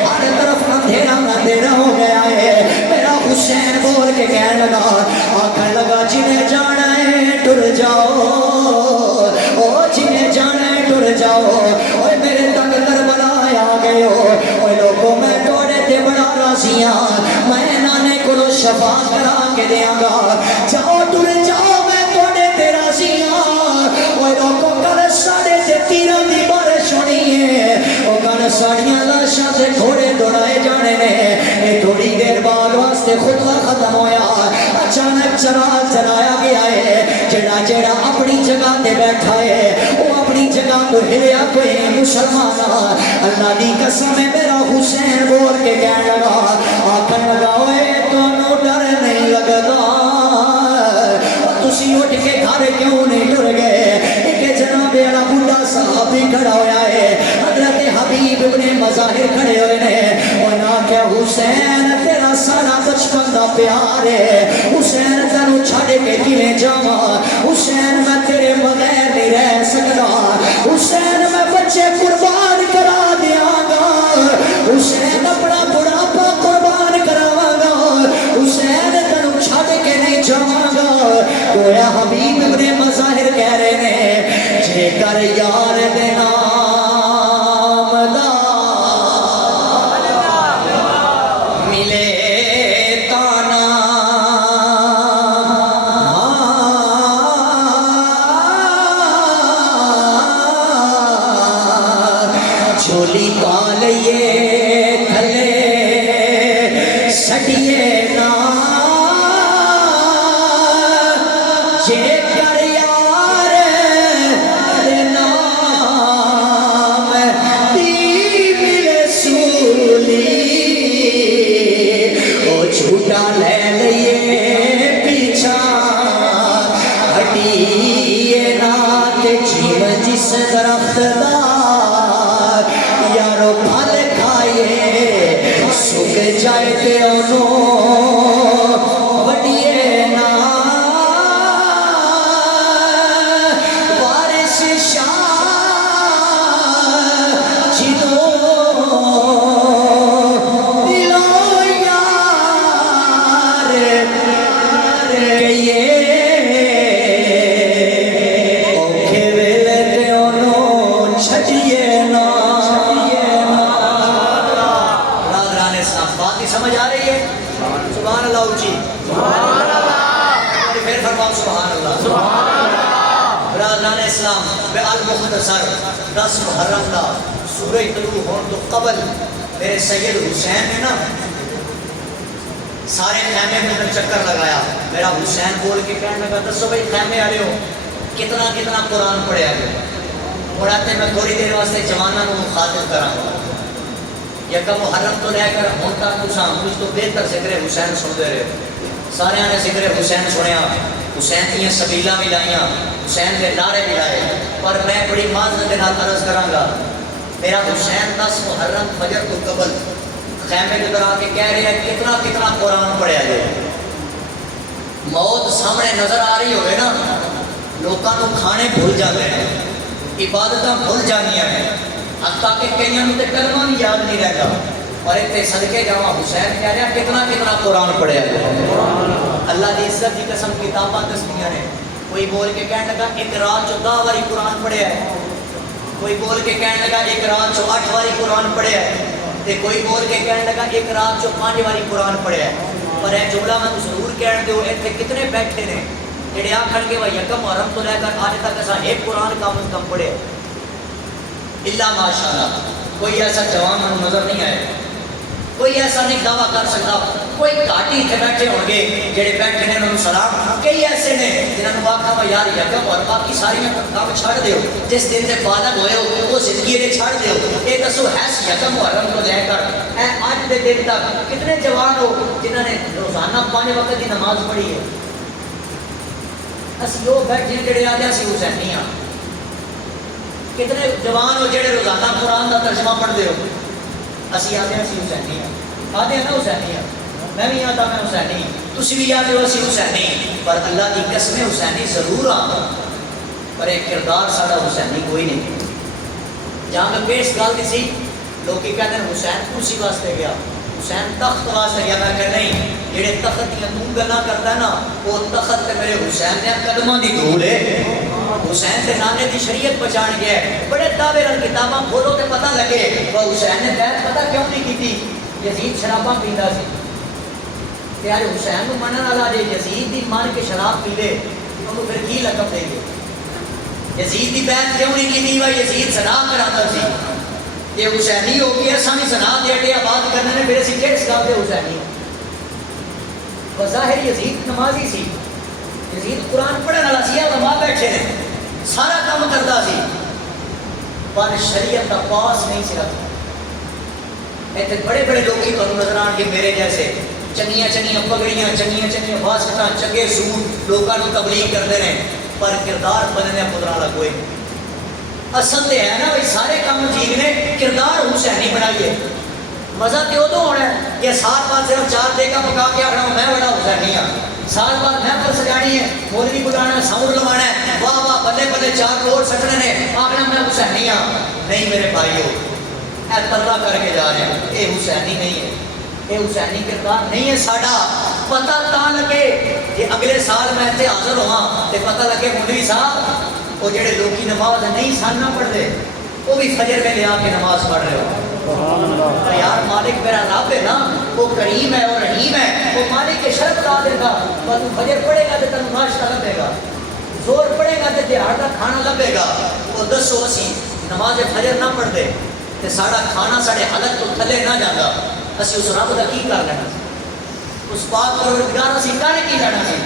ہر طرف اندھیرا اندھیرا ہو گیا ہے. میرا حسین بول کے کہنے لگا, آکھن لگا جنہیں جانا ہے ٹر جاؤ, او جنہیں جانا ہے ٹر جاؤ. اوے میرے تک کربلا آ گئے ہو, اوے لوگوں میں توڑے تے بڑا راضی ہاں, میں نانے کو شفاعت کرا کے دیاں گا. جاؤ ٹر جاؤ, میں توڑے تے راضی ہاں. اوے لوگوں کل ساڑے تے تیران دی بارش ہونی ہے, او کل ساڑیاں لاشاں تے گھوڑے دوڑائے جانے نے. اے تھوڑی دیر بعد واسطے خطبہ ختم ہویا, اچانک چلایا گیا ہے. جڑا جڑا اپنی جگہ تے بیٹھا ہے وہ اپنی جگہ تو ہلیا کوئی نہیں. مسلمان اللہ دی قسم ہے, میرا حسین بول کے کہنے لگا, آکھن لگا اوے تانوں ڈر نہیں لگدا, تسی اٹھ کے گھر کیوں نہیں ٹر گئے. ایک جناب والا بڈھا صحابی کھڑا ہویا ہے, حضرت حبیب ابن مظاہر کھڑے ہوئے نے. انہاں کہ حسین تیرا سارا بچپن دا پیار ہے, حسین تینوں چھڈ کے کیویں جاواں, حسین میں تیرے بغیر نہیں رہ سکدا, حسین میں بچے قربان کرا دیاں گا, حسین اپنا بڑھاپا قربان کراواں گا, حسین تینوں چھڈ کے نہیں جاواں گا. گویا حبیب ابن مظاہر کہہ رہے نے, جے کر یار دے نام دا ملے تانا, جھولی پا لئیے تھلے سٹیے نا, سبحان اللہ اونچی پھر فرماؤ سبحان اللہ برادران اسلام بے المختصر 10 محرم کا سورج طلوع ہونے تو قبل میرے سید حسین نے نا سارے خیمے میں نے چکر لگایا. میرا حسین بول کے کہنے لگا دسو بھائی خیمے والے ہو کتنا کتنا قرآن پڑھیا گیا. پڑھاتے میں تھوڑی دیر واسطے جوانوں کو مخاطب کراں. یکم محرم تو لے کر ہوں تک کچھ تو بہتر ذکر حسین سنتے رہے. سارے نے ذکر حسین سنیا, حسین دیا سبیلاں بھی لائیاں, حسین کے نعرے بھی لائے. پر میں بڑی معذرت کے نال عرض کراں گا, میرا حسین 10 محرم فجر تو قبل خیمے کے اندر آ کے کہہ رہے ہیں کتنا کتنا قرآن پڑھیا جائے. موت سامنے نظر آ رہی ہوئے نا, لوگوں کو کھانے بھول جاتے ہیں, عبادتاں بھول جانیاں ہیں, حتیٰ کہ کئیوں کو کلمہ بھی یاد نہیں رہتا. اور اتنے صدقے جاواں حسین کہہ رہا کتنا کتنا قرآن پڑھیا جائے. اللہ دی عزت دی قسم کتاباں دسدیاں نے. کوئی بول کے کہنے لگا ایک رات چ 10 باری قرآن پڑھیا ہے, کوئی بول کے کہنے لگا ایک رات چ 8 باری قرآن پڑھیا ہے, تے کوئی بول کے کہنے لگا ایک رات چ 5 باری قرآن پڑھیا ہے. پر یہ جملہ میں ضرور کہہ دیو, اتنے کتنے بیٹھے نے جڑے آکھن کے وہ یکم محرم تو لے کر آج تک ایسا ایک قرآن کم از کم پڑھے الا ماشاءاللہ. کوئی ایسا جوان من نظر نہیں آئے, کوئی ایسا نہیں دعویٰ کر سکتا. کوئی گھاٹی اتنے بیٹھے ہوں گے جڑے بیٹھے نے انہوں سلام. کئی ایسے نے جنہوں نے آخا وا یار یکم اور باقی ساری کام چھڑ دیو, جس دن سے بالغ ہوئے ہو وہ زندگی نے چھڑ دیو. یہ دسو ہے یکم محرم کو لے کر اے اج دے دن تک کتنے جوان ہو جنہوں نے روزانہ 5 وقت کی نماز پڑھی ہے. اسی وہ بیٹھے جڑے آتے اسی حسینی ہاں. کتنے جوان ہو جڑے روزانہ قرآن کا ترجمہ پڑھتے ہو. اسی آتے اسی حسینی ہاں, آتے ہیں نا حسینی ہاں. میں بھی آتا میں حسینی, تسی بھی آتے ہو اسی حسینی. پر اللہ کی قسم حسینی ضرور آتا, پر ایک کردار سارا حسینی کوئی نہیں. جہاں میں پیش گل دی سی لوگ کہتے ہیں حسین کرسی واسطے گیا, حسین تخت واسطے گیا. میں کہ نہیں, جڑے تخت دیا تو گلا کرتا ہے نا وہ تخت تے میرے حسین نے قدموں دی دھول ہے. حسین کے نانے کی شریعت بچان گیا ہے. بڑے دعوے اور کتاباں کھولو تے پتہ لگے وہ حسین نے بیعت پتہ کیوں نہیں کی. یزید شراباں پیندا سی, تے یار حسین کو منن والا جے یزید دی مان کے شراب پی لے انہوں پھر کی لقب دے گے. یزید دی بیعت کیوں نہیں کی؟ وہ یزید زنا کراتا سی. یہ حسینی ہو کے اساں زنا دے اڈے آباد کرنے نے میرے سی کس گل دے حسینی. بظاہر یزید نمازی سی, یزید قرآن پڑھنے والا سی, علماء بیٹھے نے سارا کام کرتا سی, پر شریعت کا پاس نہیں سی رکھتا. ایتھے بڑے بڑے لوگ ہی تمہیں نظر آن گے میرے جیسے, چنگیاں چنگیاں پگڑیاں, چنگیاں چنگیاں واسطہ, چنگے سوٹ لوگوں کو تبلیغ کرتے ہیں, پر کردار بدلنے پترا والا کوئی. اصل تو ہے نا بھائی سارے کام ٹھیک نے, کردار حسینی بنائیے. مزہ تو ادو ہونا ہے کہ سال بعد صرف 4 دیگا پکا کے آخر میں بڑا حسینی ہاں, سال بعد محفل سجانی ہے, مولوی بلانا ہے, ساؤنڈ لوانا ہے, واہ واہ بلے بلے 4 کروڑ سٹنے نے, آخر میں حسینی ہاں. نہیں میرے بھائیو, اے تلا کر کے جا رہے ہیں, یہ حسینی نہیں ہے, یہ حسینی کردار نہیں ہے ساڈا. پتہ تا لگے کہ اگلے سال میں اتنے حاضر ہوا تو پتہ لگے مولوی صاحب وہ جڑے لوکی نماز نہیں ساننا پڑھتے وہ بھی فجر میں لے آ کے نماز پڑھ رہے ہو. یار مالک میرا رب ہے نا, وہ کریم ہے اور رحیم ہے, وہ مالک کے شرط لا دے گا. تو فجر پڑھے گا تو تین ناشتہ لبے گا, زور پڑھے گا تو دیہڑ کا کھانا لبے گا. وہ دسو اسی نماز فجر نہ پڑھتے تو سارا کھانا سارے حلق تو تھلے نہ جاتا, اسی اس رب کا کی کر لینا, اس پاک پروردگار اسی کر کی لینا سی.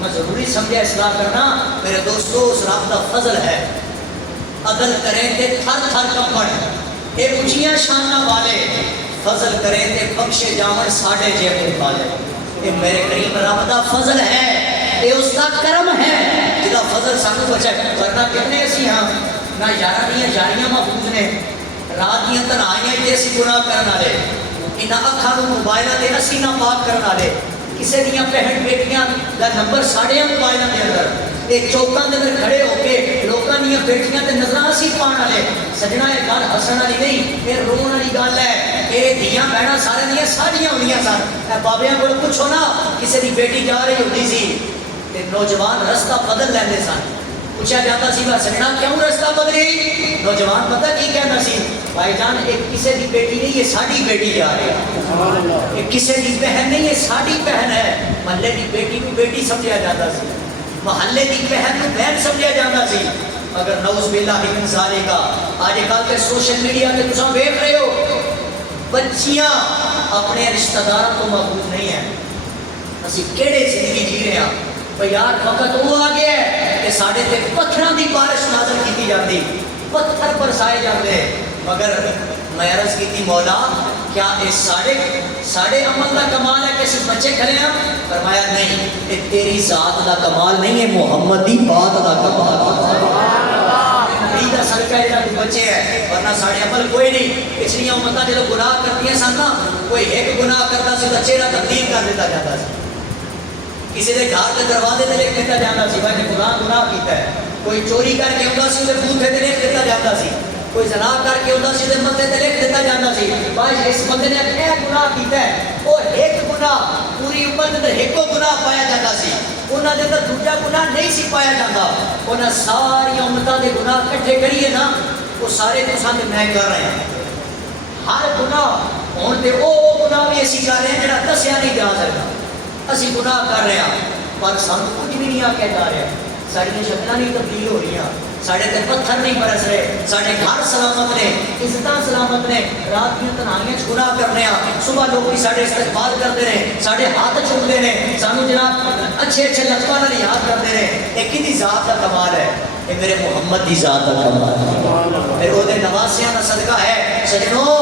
میں ضروری سمجھا اصلاح کرنا میرے دوستو, اس رب کا فضل ہے. عدل کریں تے تھر تھر کمپن, اے اونچیاں شاناں والے, فضل کریں تے بخشے جاون ساڈے جیب والے. یہ میرے کریم رب دا فضل ہے, یہ اس کا کرم ہے جدا فضل سانو بچا. ورنہ کتنے اسی ہاں نہ یاراں دیاں یاریاں محفوظ نے, رات دیاں تنہائیاں تے اسی گناہ کرن والے, انہاں اکھاں نوں موبائلاں تے اسی نہ پاک کرن والے. کسی دیاں بہن بیٹیاں دا نمبر ساڈے موبائلاں دے اندر, ایک چوکاں دے اندر کھڑے ہو کے لوکاں دیاں بیٹیاں تے نظراں اسی پاؤن والے. سجنا یہ گل ہسن والی نہیں, یہ رون والی گل ہے. یہ دھیاں بہناں سارے دیاں ساڈیاں ہوندیاں سن. اے بابیاں کول پوچھو نا, کسی دی بیٹی جا رہی ہوندی سی تے نوجوان رستہ بدل لیندے سن, پوچھا جاتا سی بس سجنا کیوں رستہ بدلی؟ نوجوان پتہ کی کہنا سی بھائی جان ایک کسی دی بیٹی نہیں یہ ساڈی بیٹی جا رہی ہے، ایک کسی دی بہن نہیں یہ ساڈی بہن ہے۔ محلے دی بیٹی کو بیٹی سمجھا جاتا سی، محلے دی بہن کو بہن سمجھا جاتا سی، مگر نعوذ باللہ من ذالک آج کل کے سوشل میڈیا تے تساں دیکھ رہے ہو بچیاں اپنے رشتہ داروں کو محفوظ نہیں ہیں۔ اسی کیڑے زندگی جی رہے ہیں بھئی یار وقت وہ آ گیا ہے کہ ساڈے تے پتھراں دی بارش نازل کیتی جاتی، پتھر برسائے جاتے ہیں، مگر میں عرض کی تھی مولا کیا اس ساڑے عمل کا کمال ہے کہ صرف بچے کھلے ہیں؟ فرمایا نہیں، یہ تیری ذات کا کمال نہیں ہے، محمد دی بات کا کمال نبی دا صدقہ ہے جب بچے ہیں، ورنہ ساڑے عمل کوئی نہیں۔ پچھلیاں امتاں جب گناہ کرتی ہیں سن نا، کوئی ایک گناہ کرتا سی تو چہرہ تبدیل کر دیتا جاتا سی، کسی دے گھر کے دروازے تے لکھ دیتا جاتا سی بھائی نے گناہ کیتا ہے، کوئی چوری کر کے آتا سی تے بوتھے تے لکھ دیتا جاتا سی، کوئی زنا کر کے آتا سی تے متے تے لکھ دیتا جاتا سی بھائی اس بندے نے ایک گناہ کیتا ہے، اور ایک گناہ پوری امت تے ایکو گناہ پایا جاتا سی، انہاں دے اندر دوجا گناہ نہیں سی پایا جاتا۔ انہاں ساری امتاں دے گناہ کٹھے کریے نا وہ سارے تساں تے میں کر رہے ہیں، ہر گناہ ہن تے او گناہ بھی اسی کر رہے ہیں جڑا دسیا نہیں جا سکتا، اسی گناہ کر رہے ہیں پر سانو کچھ بھی نہیں آ کے جا رہا، ساری شکلاں نہیں تبدیل ہو رہی ہیں، ساڑے تے پتھر نہیں برس رہے، ساڑے گھر سلامت نے، عزتاں سلامت نے، رات کی تنہائیاں گناہ کرنے ہیں، صبح لوگ ساڑے استقبال کرتے ہیں، ساڑے ہاتھ چومتے ہیں، سانو جناب اچھے لطفاں نال یاد کرتے ہیں، یہ کدی ذات کا کمال ہے؟ یہ میرے محمد دی ذات کا کمال ہے، میرے وہ نواسیاں کا صدقہ ہے۔ سجنوں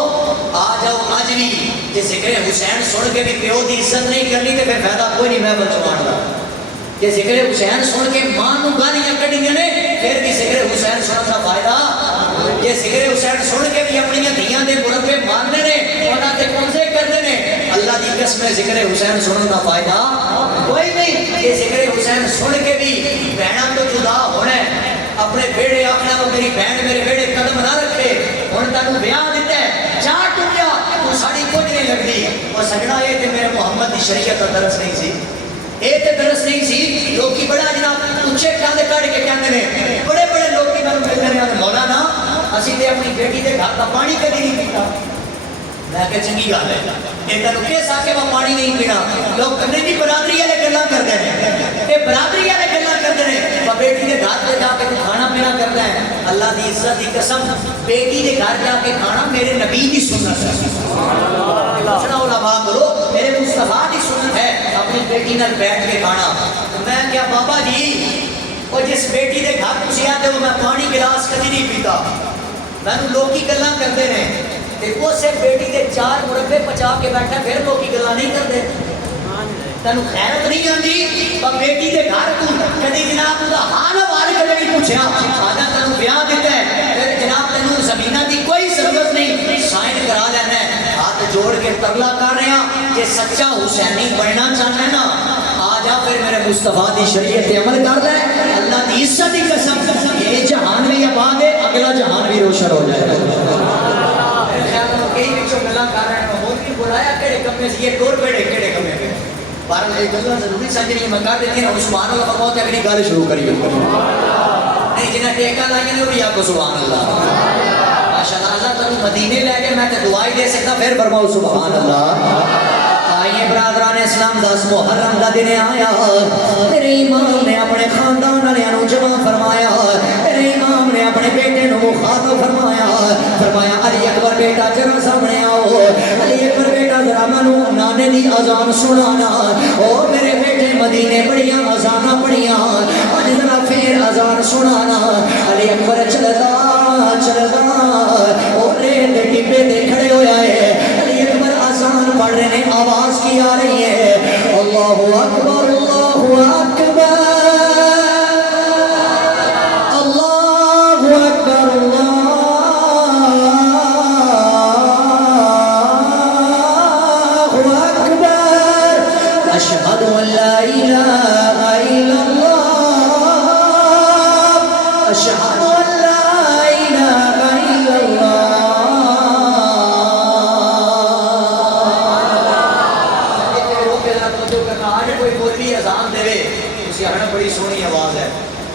آ جاؤ اج بھی جے ذکر حسین سن کے بھی پیو دی عزت نہیں کرنی تے پھر فائدہ کوئی نہیں، میں بچوان دا جے ذکر حسین سن کے ماں نو گالیاں کڈیاں نے پھر بھی ذکر حسین سنن دا فائدہ، جے ذکر حسین سن کے بھی اپنی دھیاں دے مربے مارنے نے انہاں تے قبضے کرنے نے، اللہ دی قسم ذکر حسین سنن دا فائدہ کوئی نہیں۔ یہ ذکر حسین سن کے بھی بہناں تو جدا ہونا ہے، اپنے بیڑے آخنا وہ میری بہن میرے بیڑے قدم نہ رکھے، ہن تینوں بیاہ دیتا ہے جا ٹکیا تو ساڑی کچھ نہیں لگتی، اور سجنا یہ تے میرے محمد دی شریعت کا درس نہیں سی، یہ تے درس نہیں سی۔ لوگ کی بڑا جناب اچھے کھاندے کھڑ کے کہندے نے، بڑے بڑے لوگ کی میں ملتے ہیں مولانا اسی تے اپنی بیٹی دے گھر کا پانی کبھی نہیں پیتا، میں کہ چنگی گل ہے یہ تینوں کس آ کے وہ پانی نہیں پینا، لوگ کہنے بھی برادری والے گلاں کرتے ہیں، یہ برادری والے گلاں کرتے ہیں، وہ بیٹی کے گھر پہ جا کے تو کھانا پینا کرتا ہے، اللہ دی عزت دی قسم بیٹی کے گھر جا کے کھانا میرے نبی دی سنت ہے، پوچھنا علماء کرو میرے مصطفیٰ کی سنت ہے اپنی بیٹی نال بیٹھ کے کھانا۔ تو میں کیا بابا جی اور جس بیٹی دے گھر تسی آتے ہو میں پانی گلاس کبھی نہیں پیتا، میں لوگ کی گلاں کرتے ہیں تے اسے بیٹی دے 4 مربے پچا کے بیٹھا پھر لوگ کی گلاں نہیں کرتے، تینوں خیرت نہیں آتی، اور بیٹی دے گھر تو کدی جناب دا حال حوال کدی نہیں پوچھا، آجا تینوں بیاہ دیتا ہے پھر جناب تینوں زمینہ دی کوئی ضرورت نہیں، سائن کرا لینا ہے، ہاتھ جوڑ کے ترلا کر رہے ہیں کہ سچا حسینی بننا چاہنا ہے نا آ جا پھر میرے مصطفیٰ دی شریعت عمل کر لے، اللہ دی عزت دی قسم یہ جہان بھی آباد ہے اگلا جہان بھی روشن ہو جائے۔ کئی بچوں گلاں کر رہے ہیں مولوی بلایا کہڑے کمے سے یہ ٹور پیڑے کہڑے کمے پہ بارہ ایک گلاں ضروری سمجھنی میں کر دیتی ہوں سبحان اللہ فرماتے ہیں اگلی گل شروع کریے نہیں جنہیں ٹیکا لائیں گے وہ بھی آپ کو سبحان اللہ ماشاءاللہ اللہ تنوں مدینے لے کے میں تے دعائی دے سکتا پھر فرماؤ سبحان اللہ۔ آئیے برادران اسلام 10 محرم دا دن آیا، میرے امام نے اپنے خاندان والوں جمع فرمایا، میرے امام نے اپنے بیٹے نو مخاطب فرمایا، فرمایا علی اکبر بیٹا ذرا سامنے آؤ، علی اکبر بیٹا ذرا منو نانے دی اذان سنانا، او میرے بیٹے مدینے بڑیاں اذاناں پڑھیاں اج ذرا پھر اذان سنانا، علی اکبر چلدا او ریل دے ڈبے تے کھڑے ہویا ہے، علی اکبر اذان پڑھ رہے ہیں، آواز کی آ رہی ہے اللہ اکبر اللہ اکبر اللہ اکبر اللہ اکبر اشہد ان لا الہ الا اللہ اشہد ان لا الہ الا اللہ۔ آج کوئی مولوی اذان دے اسی آنا بڑی سونی آواز ہے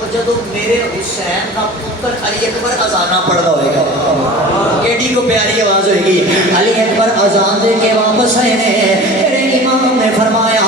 جب میرے حسین کا پتر علی اکبر اذانہ پڑھتا ہوئے گا، ایڈی کو پیاری آواز ہوئے گی، علی اکبر اذان دے کے واپس آئے نے، میرے امام نے فرمایا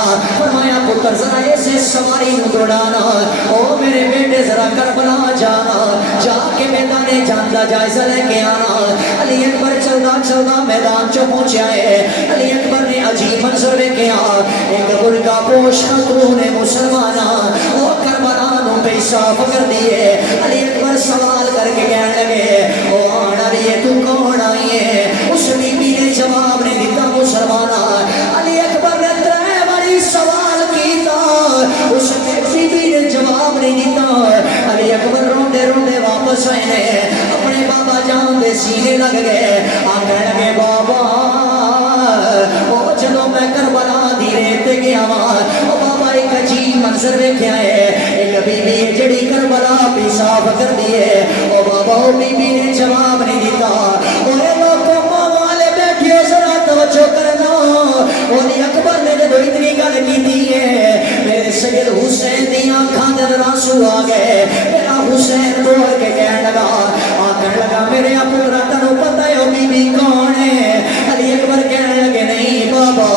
پتر ذرا ایسے سواری نو دوڑانا، او میرے بیٹے ذرا کربلا جانا، جا کے میدان جان کا جائزہ لے کے آنا۔ علی اکبر چلدا میدان چو پہنچا ہے، علی اکبر نے عجیب منظر دیکھا، ایک برقع پوش خاتون مسلمانہ وہ کربلا نو پیشاب کر دیے۔ علی اکبر سوال کر کے کہنے لگے او آن علی تو کون آئی ہے؟ اس بی بی نے جواب نہیں دیتا مسلمانہ۔ علی اکبر نے ترے باری سوال کیتا، اس بی بی نے جواب نہیں دیتا۔ علی اکبر روندے روندے واپس آئے نے، اپنے بابا جان دے سینے لگ گئے، آکھنے لگے بابا او جدو میں کربلا دی ریت گیا وہاں، او بابا ایک عجیب منظر ویکھیا ہے، ایک بی بی جڑی کربلا پیشاب کر دیے۔ او بابا او بی بی نے جواب نہیں دیتا۔ اوے لوگوں ماں والے بیٹھے ذرا توجہ کرنا، علی اکبر نے جدو اتنی گل کی ہے، میرے سید حسین دی آنکھاں دے اندر آنسو آ گئے۔ میرا حسین دوڑ کے کہنے لگا، آکھنے لگا میرے پترا تنوں پتہ ہے او بی بی کون ہے؟ علی اکبر کہنے لگے نہیں بابا،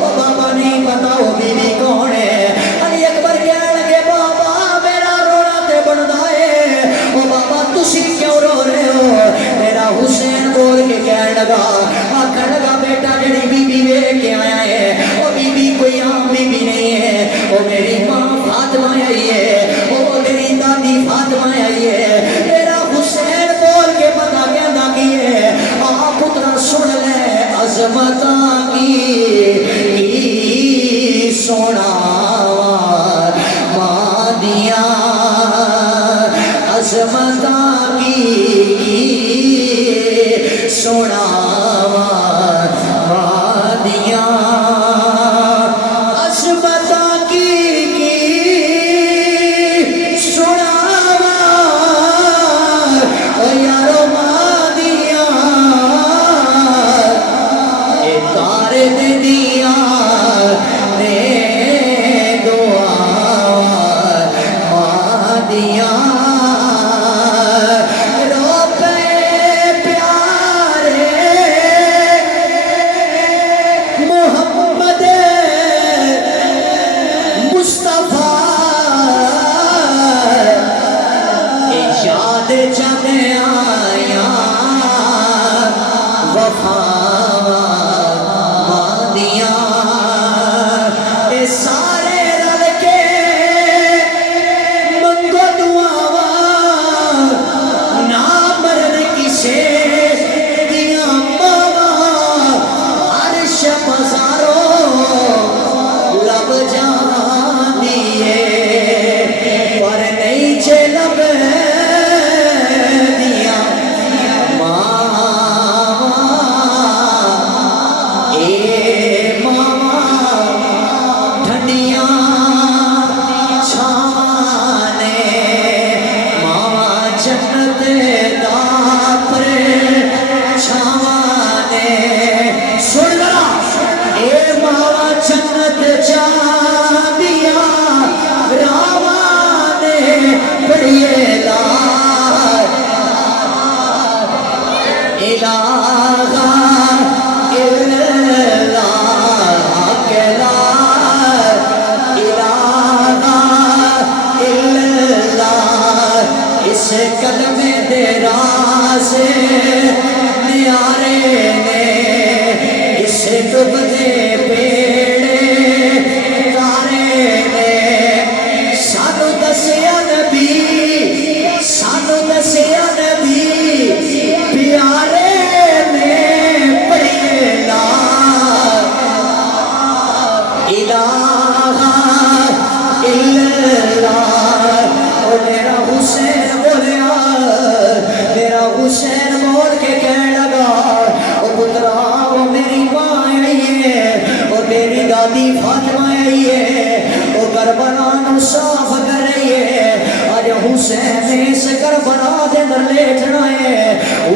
او بابا نہیں پتا او بی بی کون ہے۔ علی اکبر کہنے لگے بابا میرا رونا تے بندا ہے، او بابا تسی کیوں رو رہے ہو؟ میرا حسین بول کے کہنے لگا، آکھنے لگا بیٹا جڑی بی بی لے کے آیا ہے او بی بی کوئی عام بی بی نہیں ہے، او میری ماں فاطمہ آئی ہے، او میری دادی فاطمہ آئی ہے۔ میرا حسین بول کے پتا کہندا کی ہے، آ پترا سن لے عظمتاں کی سونا ماں دیاں عظمتاں کی سونا ماں دیاں عظمتاں کی سونا او یارو ماں دیاں اے تارے دے دیاں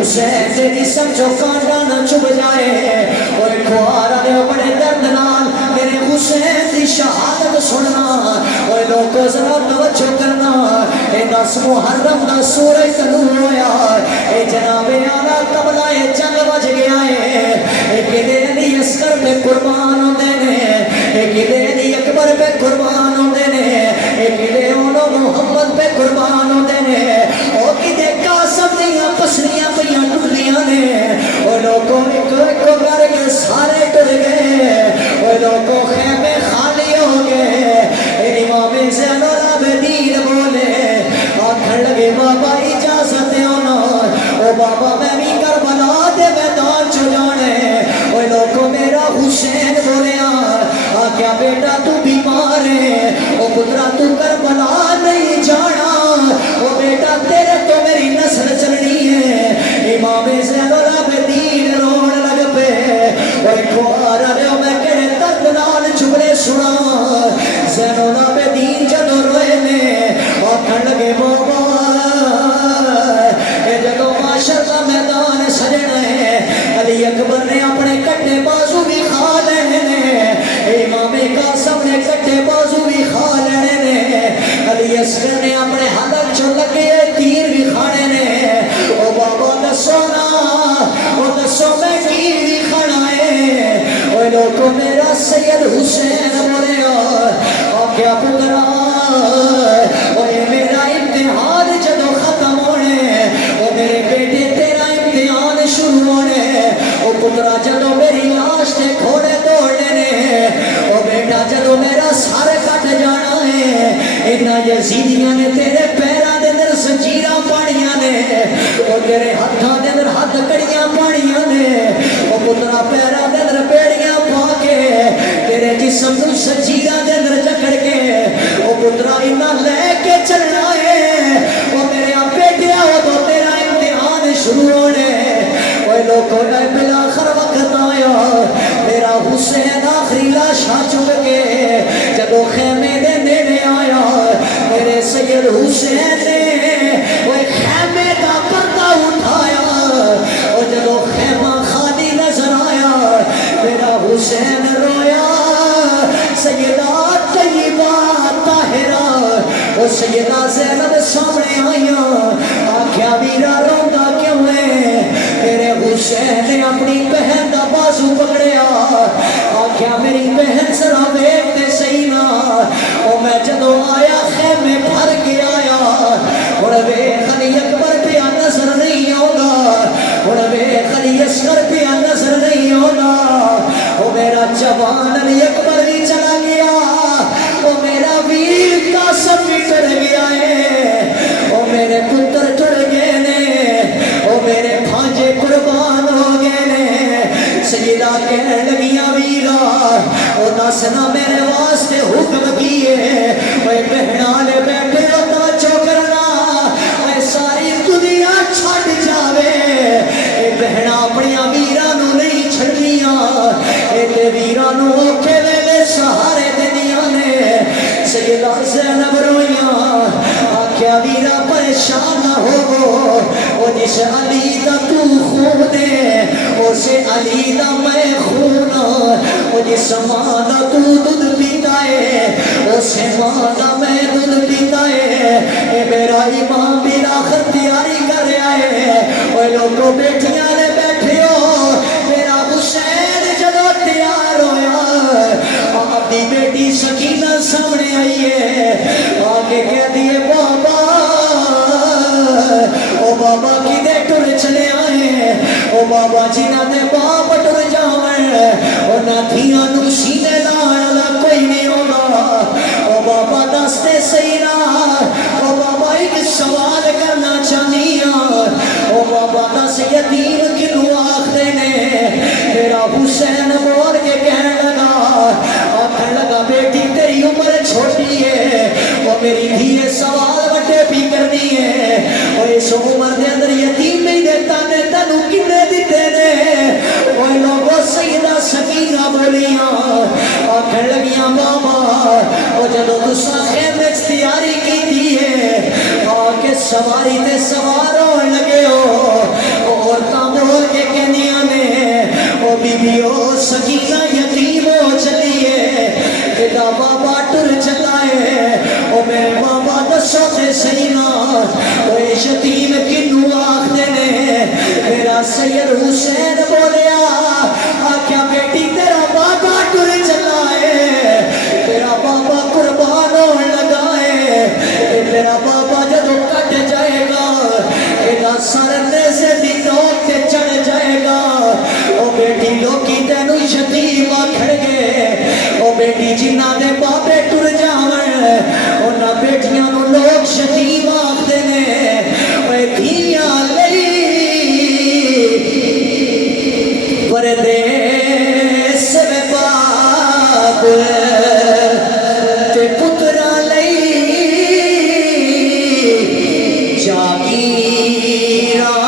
حسین سے جسم جو کانٹا نہ چھپ جائے، اور کھوارا نے بڑے درد نال میرے حسین کی شہادت سننا، اور لوگوں ذرا توجہ کرنا، اے 10 محرم دا سورج طلوع ہویا اے جناب آلا قبلہ اے جنگ بج گیا اے کدے علی اصغر پہ قربان ہوندے نے اے کدے علی اکبر پہ قربان ہوندے نے اے کدے اونو محمد پہ قربان ہوندے نے او کدے قاسم دیاں پسلیاں پیاں ٹکلیاں نے او لوگوں ایک ایک کر کے سارے ٹر گئے او لوگوں خیمے خالی ہو گئے امام زین العابدین بولے آکھن لگے بابا اجازت ہونا او بابا میں بھی کربلا دے میدان چ جانے او لوگوں میرا حسین بولیا کیا بیٹا تو بیمار ہے او پترا تو کربلا نہیں جانا او بیٹا تیرے تو میری نسل چلنی ہے امام زین العابدین رون لگ پے او اٹھوار رہے میں کہنے درد نال جملے سنا زین العابدین جدو روئے نے آکھن لگے بابا اے جدو معاشر کا میدان سجنا ہے علی اکبر نے اپنے کٹے بازو بھی کھا لینے نے امام قاسم نے کٹے بازو بھی کھا لینے نے علی اصغر نے اپنے حلق چو لگے تیر بھی کھانے نے او بابا دسو نا او دسو میں کی بھی کھانا ہے او لوگوں میرا سید حسین بولے کیا پترا اوے میرا امتحان جدو ختم ہونے او میرے بیٹے تیرا امتحان شروع ہونے او پترا جدو میری لاش تے کھوڑے توڑنے نے او بیٹا جدو میرا سر کٹ جانا ہے اینا یزیدیاں نے تیرے پیرا دے در زنجیراں پاڑیاں نے او تیرے ہتھاں دے در ہتھ کڑیاں پاڑیاں نے او پترا پیرا دے در پیڑیاں پا کے تیرے جسم کو زنجیراں دے در جکڑ کے او پترا انہاں لے کے چلنا ہے او میرے بیٹیا او تو تیرا امتحان شروع ہونے او لوگوں نے بلاخر وقت آیا میرا حسین آخری لاشا چک کے جب خیمے دے نیڑے آیا میرے سید حسین نے وہ خیمے کا پردہ اٹھایا اور جب خیمہ خالی نظر آیا میرا حسین رویا سیدہ طیبہ طاہرہ وہ سیدہ زینب سامنے آیا آکھیا میرا روندہ کیوں ہے میرے حسین نے اپنی بہن دا بازو پکڑیا آکھیا میری بہن ذرا ویکھتے صحیح نا او میں جدو آیا خیمے بھر کے آیا اور ویکھ علی اکبر پہ نظر نہیں ہوگا اور ویکھ علی اصغر پہ نظر نہیں ہوگا او میرا جوان علی اکبر بھی چلا گیا او میرا ویر قاسم بھی ٹر گیا ہے او میرے پتر ٹر گئے نے او میرے بھانجے قربان ہو گئے نے سیدہ کہنے لگیاں ویرا او دسنا میرے واسطے حکم کیے اے بہنا لے بیٹھے او توجہ کرنا اے ساری دنیا چھڑ جاوے اے بہنا اپنی ویرا نو نہیں چھڑنیاں اے تے ویرا نو اوکھے ویلے سہارے دنیا نے سیدہ زینب رویاں آکھیا ویرا پریشان نہ ہو او جس علی دا تو خون دے اسے علی دا میں خون او جس ماں دا تو دودھ پیتا ہے اسے ماں دا میں دودھ پیتا ہے اے میرا امام بھی آخر تیاری کر رہا ہے اے لوگوں بیٹھیاں لے بیٹھے ہو میرا حسین جدو تیار ہویا آپ دی بیٹی سکینہ سامنے آئی ہے آگے کہہ دیے بابا او بابا کی دے ٹر چلے آئے او بابا جنہ دے باپ ٹر جاویں او نہ دھیاں نو سینے لانا کوئی نہیں ہوگا او بابا دستے صحیح نا او بابا ایک سوال کرنا چاہنی او بابا دس یتیم کنو آخرے نے میرا حسین بول کے کہنے لگا آخر لگا بیٹی تیری عمر چھوٹی ہے وہ میری دھیے سوال بٹے بھی کرنی ہے اور اس عمر دے اندر یتیم نہیں دیتا نے تنو کنے دیتے نے وہ لوگوں سیدہ سکینہ بولیاں آخر لگیاں بابا وہ جدو دوسرا خیمے تیاری کی دیئے آکے سواری تے سوار ہونے لگے ہو عورتاں بول کے کہنیاں نے O B B O Sakina یتیم ہو چلیے تیرا بابا ٹر چلائے او میرے بابا دسو تے سینا سید حسین بولیا آکھیا بیٹی تیرا بابا ٹر چلا ہے تیرا بابا قربان ہون لگا ہے تیرا بابا جدو کٹ جائے گا ایڈا سر نیزے دی نوک تے چڑھ جائے گا او بیٹی لوکی تینو یتیم آکھڑ گے او بیٹی جنہ دے بابے ٹر جاون اونا بیٹیاں نو لوگ یتیم آکھدے نے اوے دھیاں لئی پردیس میں باپ تے پترا لئی جاگیراں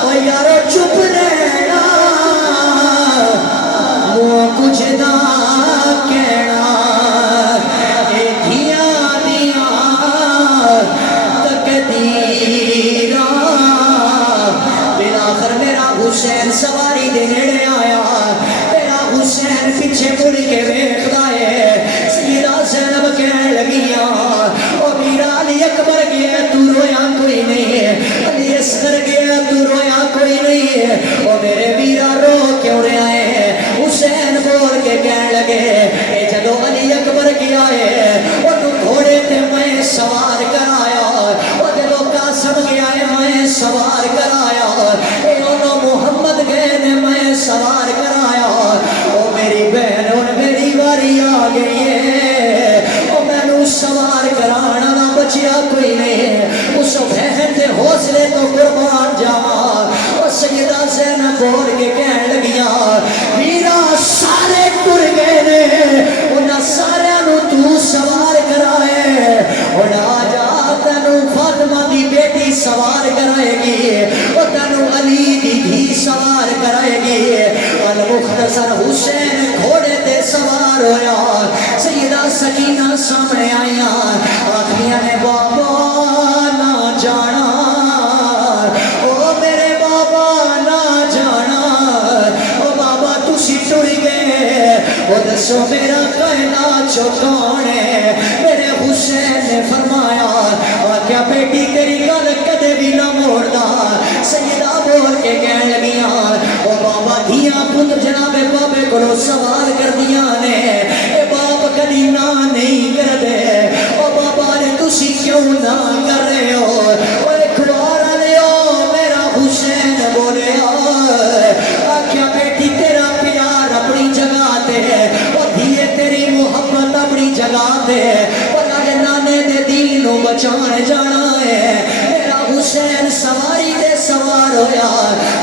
او یارو چپ رہنا منہ کچھ نہ کہنا اے دھیاں دیاں تقدیراں بلاخر میرا حسین سواری دے نیڑے آیا میرا حسین پیچھے مڑ کے ویکھدا ہے سیدہ زینب کہن لگیاں او میرا علی اکبر گیا تو رویا کوئی نہیں ہے علی اصغر گیا تو رویا کوئی نہیں ہے او میرے ویرا رو کیوں رہا ہے حسین بول کے کہن لگے اے جدو علی اکبر گیا ہے او گھوڑے تے میں سوار کرایا او جدو قاسم گیا ہے میں سوار کرایا اے انہوں محمد گئے نے میں سوار کرایا او میری بہن ان میری واری آ گئی ہے او میں نو سوار کرانا نہ بچیا کوئی نہیں ہے اس بہن دے حوصلے تو قربان جاواں او سیدہ زینب بول کے کہن لگیاں میرا سارے ٹر گئے نے انہاں سارے نو تو سوار کرائے اور آ جا تینو فاطمہ دی بیٹی سوار کرائے گی اور تینو علی دی دھی سوار کرائے گی المختصر حسین گھوڑے تے سوار ہویا سیدہ سکینہ سامنے آئیاں آخریاں نے بابا نہ جانا او میرے بابا نہ جانا او بابا تسی ٹر گئے او دسو میرا کہنا چو کون ہے میرے حسین نے فرمایا کیا بیٹی تیری گل کدے بھی نہ موڑدا سیدہ بول کے کہن لگیاں او بابا دھیاں پتر جناب بابے کو سوال کر دیاں نے اے باپ کدی نہ نہیں کر دے او بابا نے تسی کیوں نہ کر رہے ہو او ایک بار لیو میرا حسین بولے کیا بیٹی تیرا پیار اپنی جگہ تے او دھیے تیری محبت اپنی جگہ تے نانے دے دین نو بچان جانا ہے میرا حسین سواری دے سوار ہویا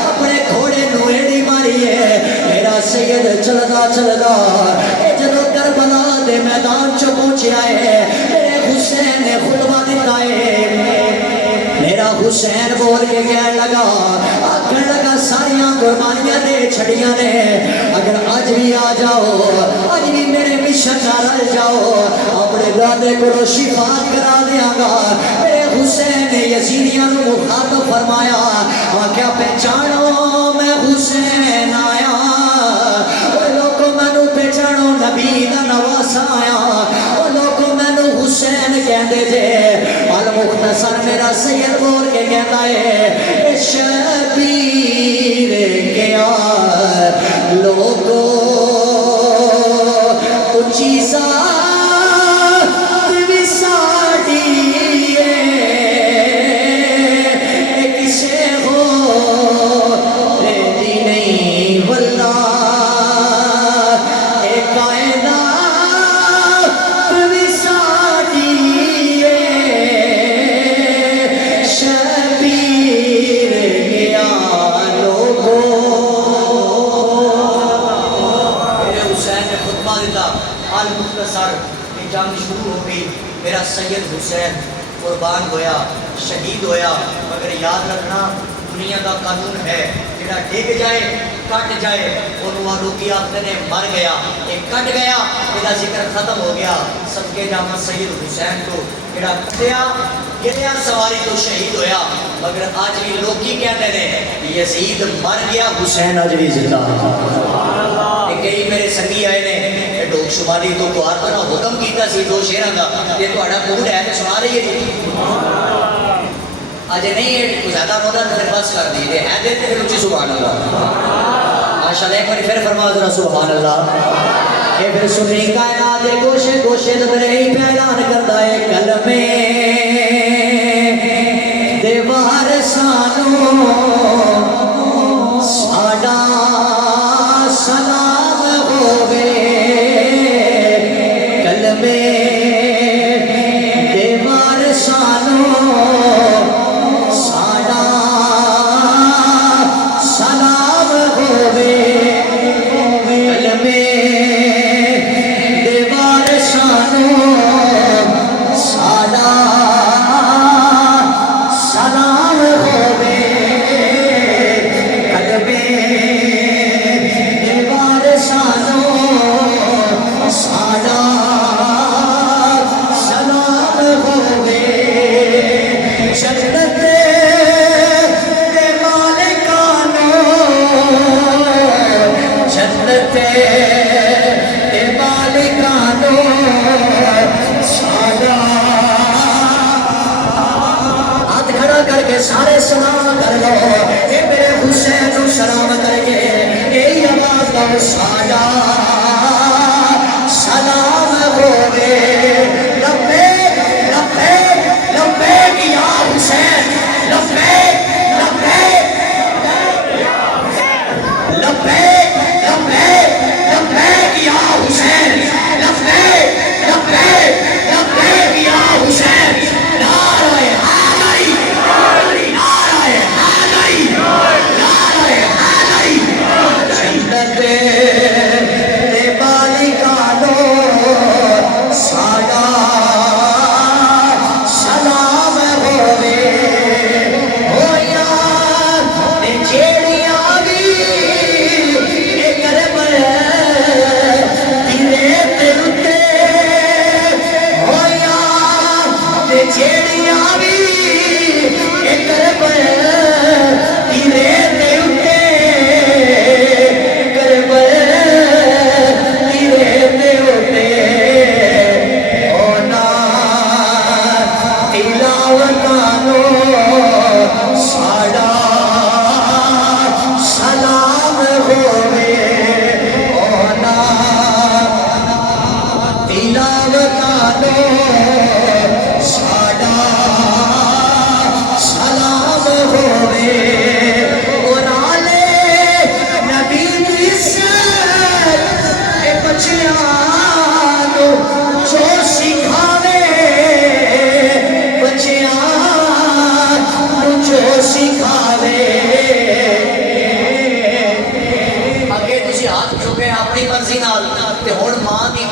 اپنے گھوڑے نو ایڑی ماری ہے میرا سید چلدا چلدا اے جدو کربلا دے میدان چ پہنچیا ہے میرے حسین نے خطبہ دیتا ہے میرا حسین بول کے کہنے لگا آکھن لگا ساریاں قربانیاں دے چھڑیاں نے اگر آج بھی آ جاؤ آج بھی میرے مشن نہ رہ جاؤ اپنے دادے کو شفاعت کرا دیا گا میرے حسین نے یزیدیاں نو مخاطب فرمایا کیا پہچانو میں حسین آیا لوگوں میں نو پہچانو نبی دا نواسا آیا لوگوں میں نو حسین کہندے جے المختصر میرا سید بول کے کہتا ہے شبیر کیا لوگوں اونچی ذات بھی ساڑی کسے ہو ریدی نہیں واللہ اے کائنات بھی ساڑی شبیر گیا لوگوں میرے حسین نے خطبہ دیتا المختصر کہ جنگ شروع ہو گئی میرا سید حسین قربان ہویا شہید ہویا مگر یاد رکھنا دنیا کا قانون ہے جڑا ڈگ جائے کٹ جائے انہوں لوگی آخر نے مر گیا ایک کٹ گیا میرا ذکر ختم ہو گیا صدقے جامع سید حسین کو جڑا کٹیا گریا سواری تو شہید ہویا مگر آج بھی لوگی کہتے ہیں یزید مر گیا حسین آج بھی زندہ کئی میرے سنگی آئے نے ڈوک شمالی تو کوار پر حکم کیتا سی دو شیران کا یہ تو اڑا موڈ ہے تو سنا رہی ہے اجے نہیں زیادہ مودا پھر بس کر دی ہے دے تے پھر اچھی سبحان اللہ ماشاءاللہ ایک بار پھر فرما ذرا سبحان اللہ اے پھر سنی کائنات دے گوشے گوشے تے ہی اعلان کردا ہے کلمے دے وارثانو ساڈا سلام ہووے کلمے دے وارثانو سارے سلام کر لو اے میرے حسین کو سلام کر کے یہی آواز دو ساڈا سلام ہووے لبیک لبیک لبیک یا حسین لبیک لبیک لبیک لبیک لبیک یا حسین لبیک لبیک لبیک یا حسین نعرہ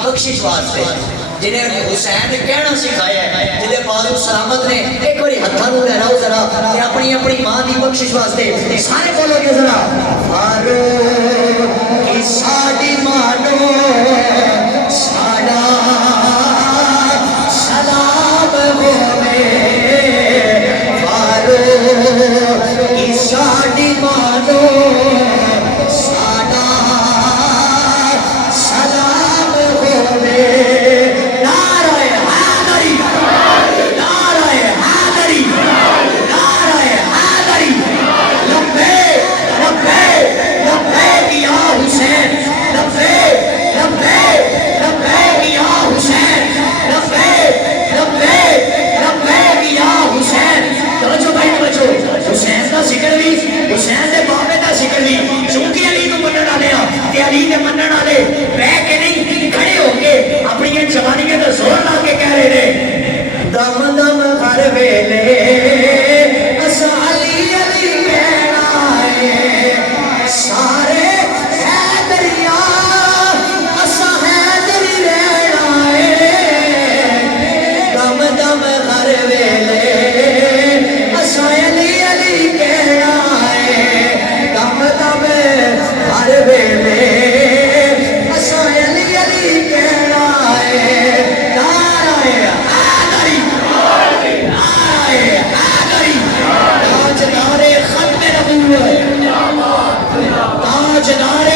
بخشش واسطے جنہیں حسین کہنا سکھایا ہے جنہیں بازو سلامت نے ایک باری ہتھاں نوں لہراؤ ذرا کہ اپنی اپنی ماں دی بخشش واسطے سارے بولو گے ذرا فاروق کی ساڈی مانو ساڈا سلام ہووے فاروق کی ساڈی مانو دم دم ہر ویلے اسا علی علی کہنا ہے سارے حیدریاں اسا حیدری رہنا ہے دم دم ہر ویلے اسا علی علی کہنا ہے دم دم ہر ویلے اسا علی علی کہنا ہے تاجدار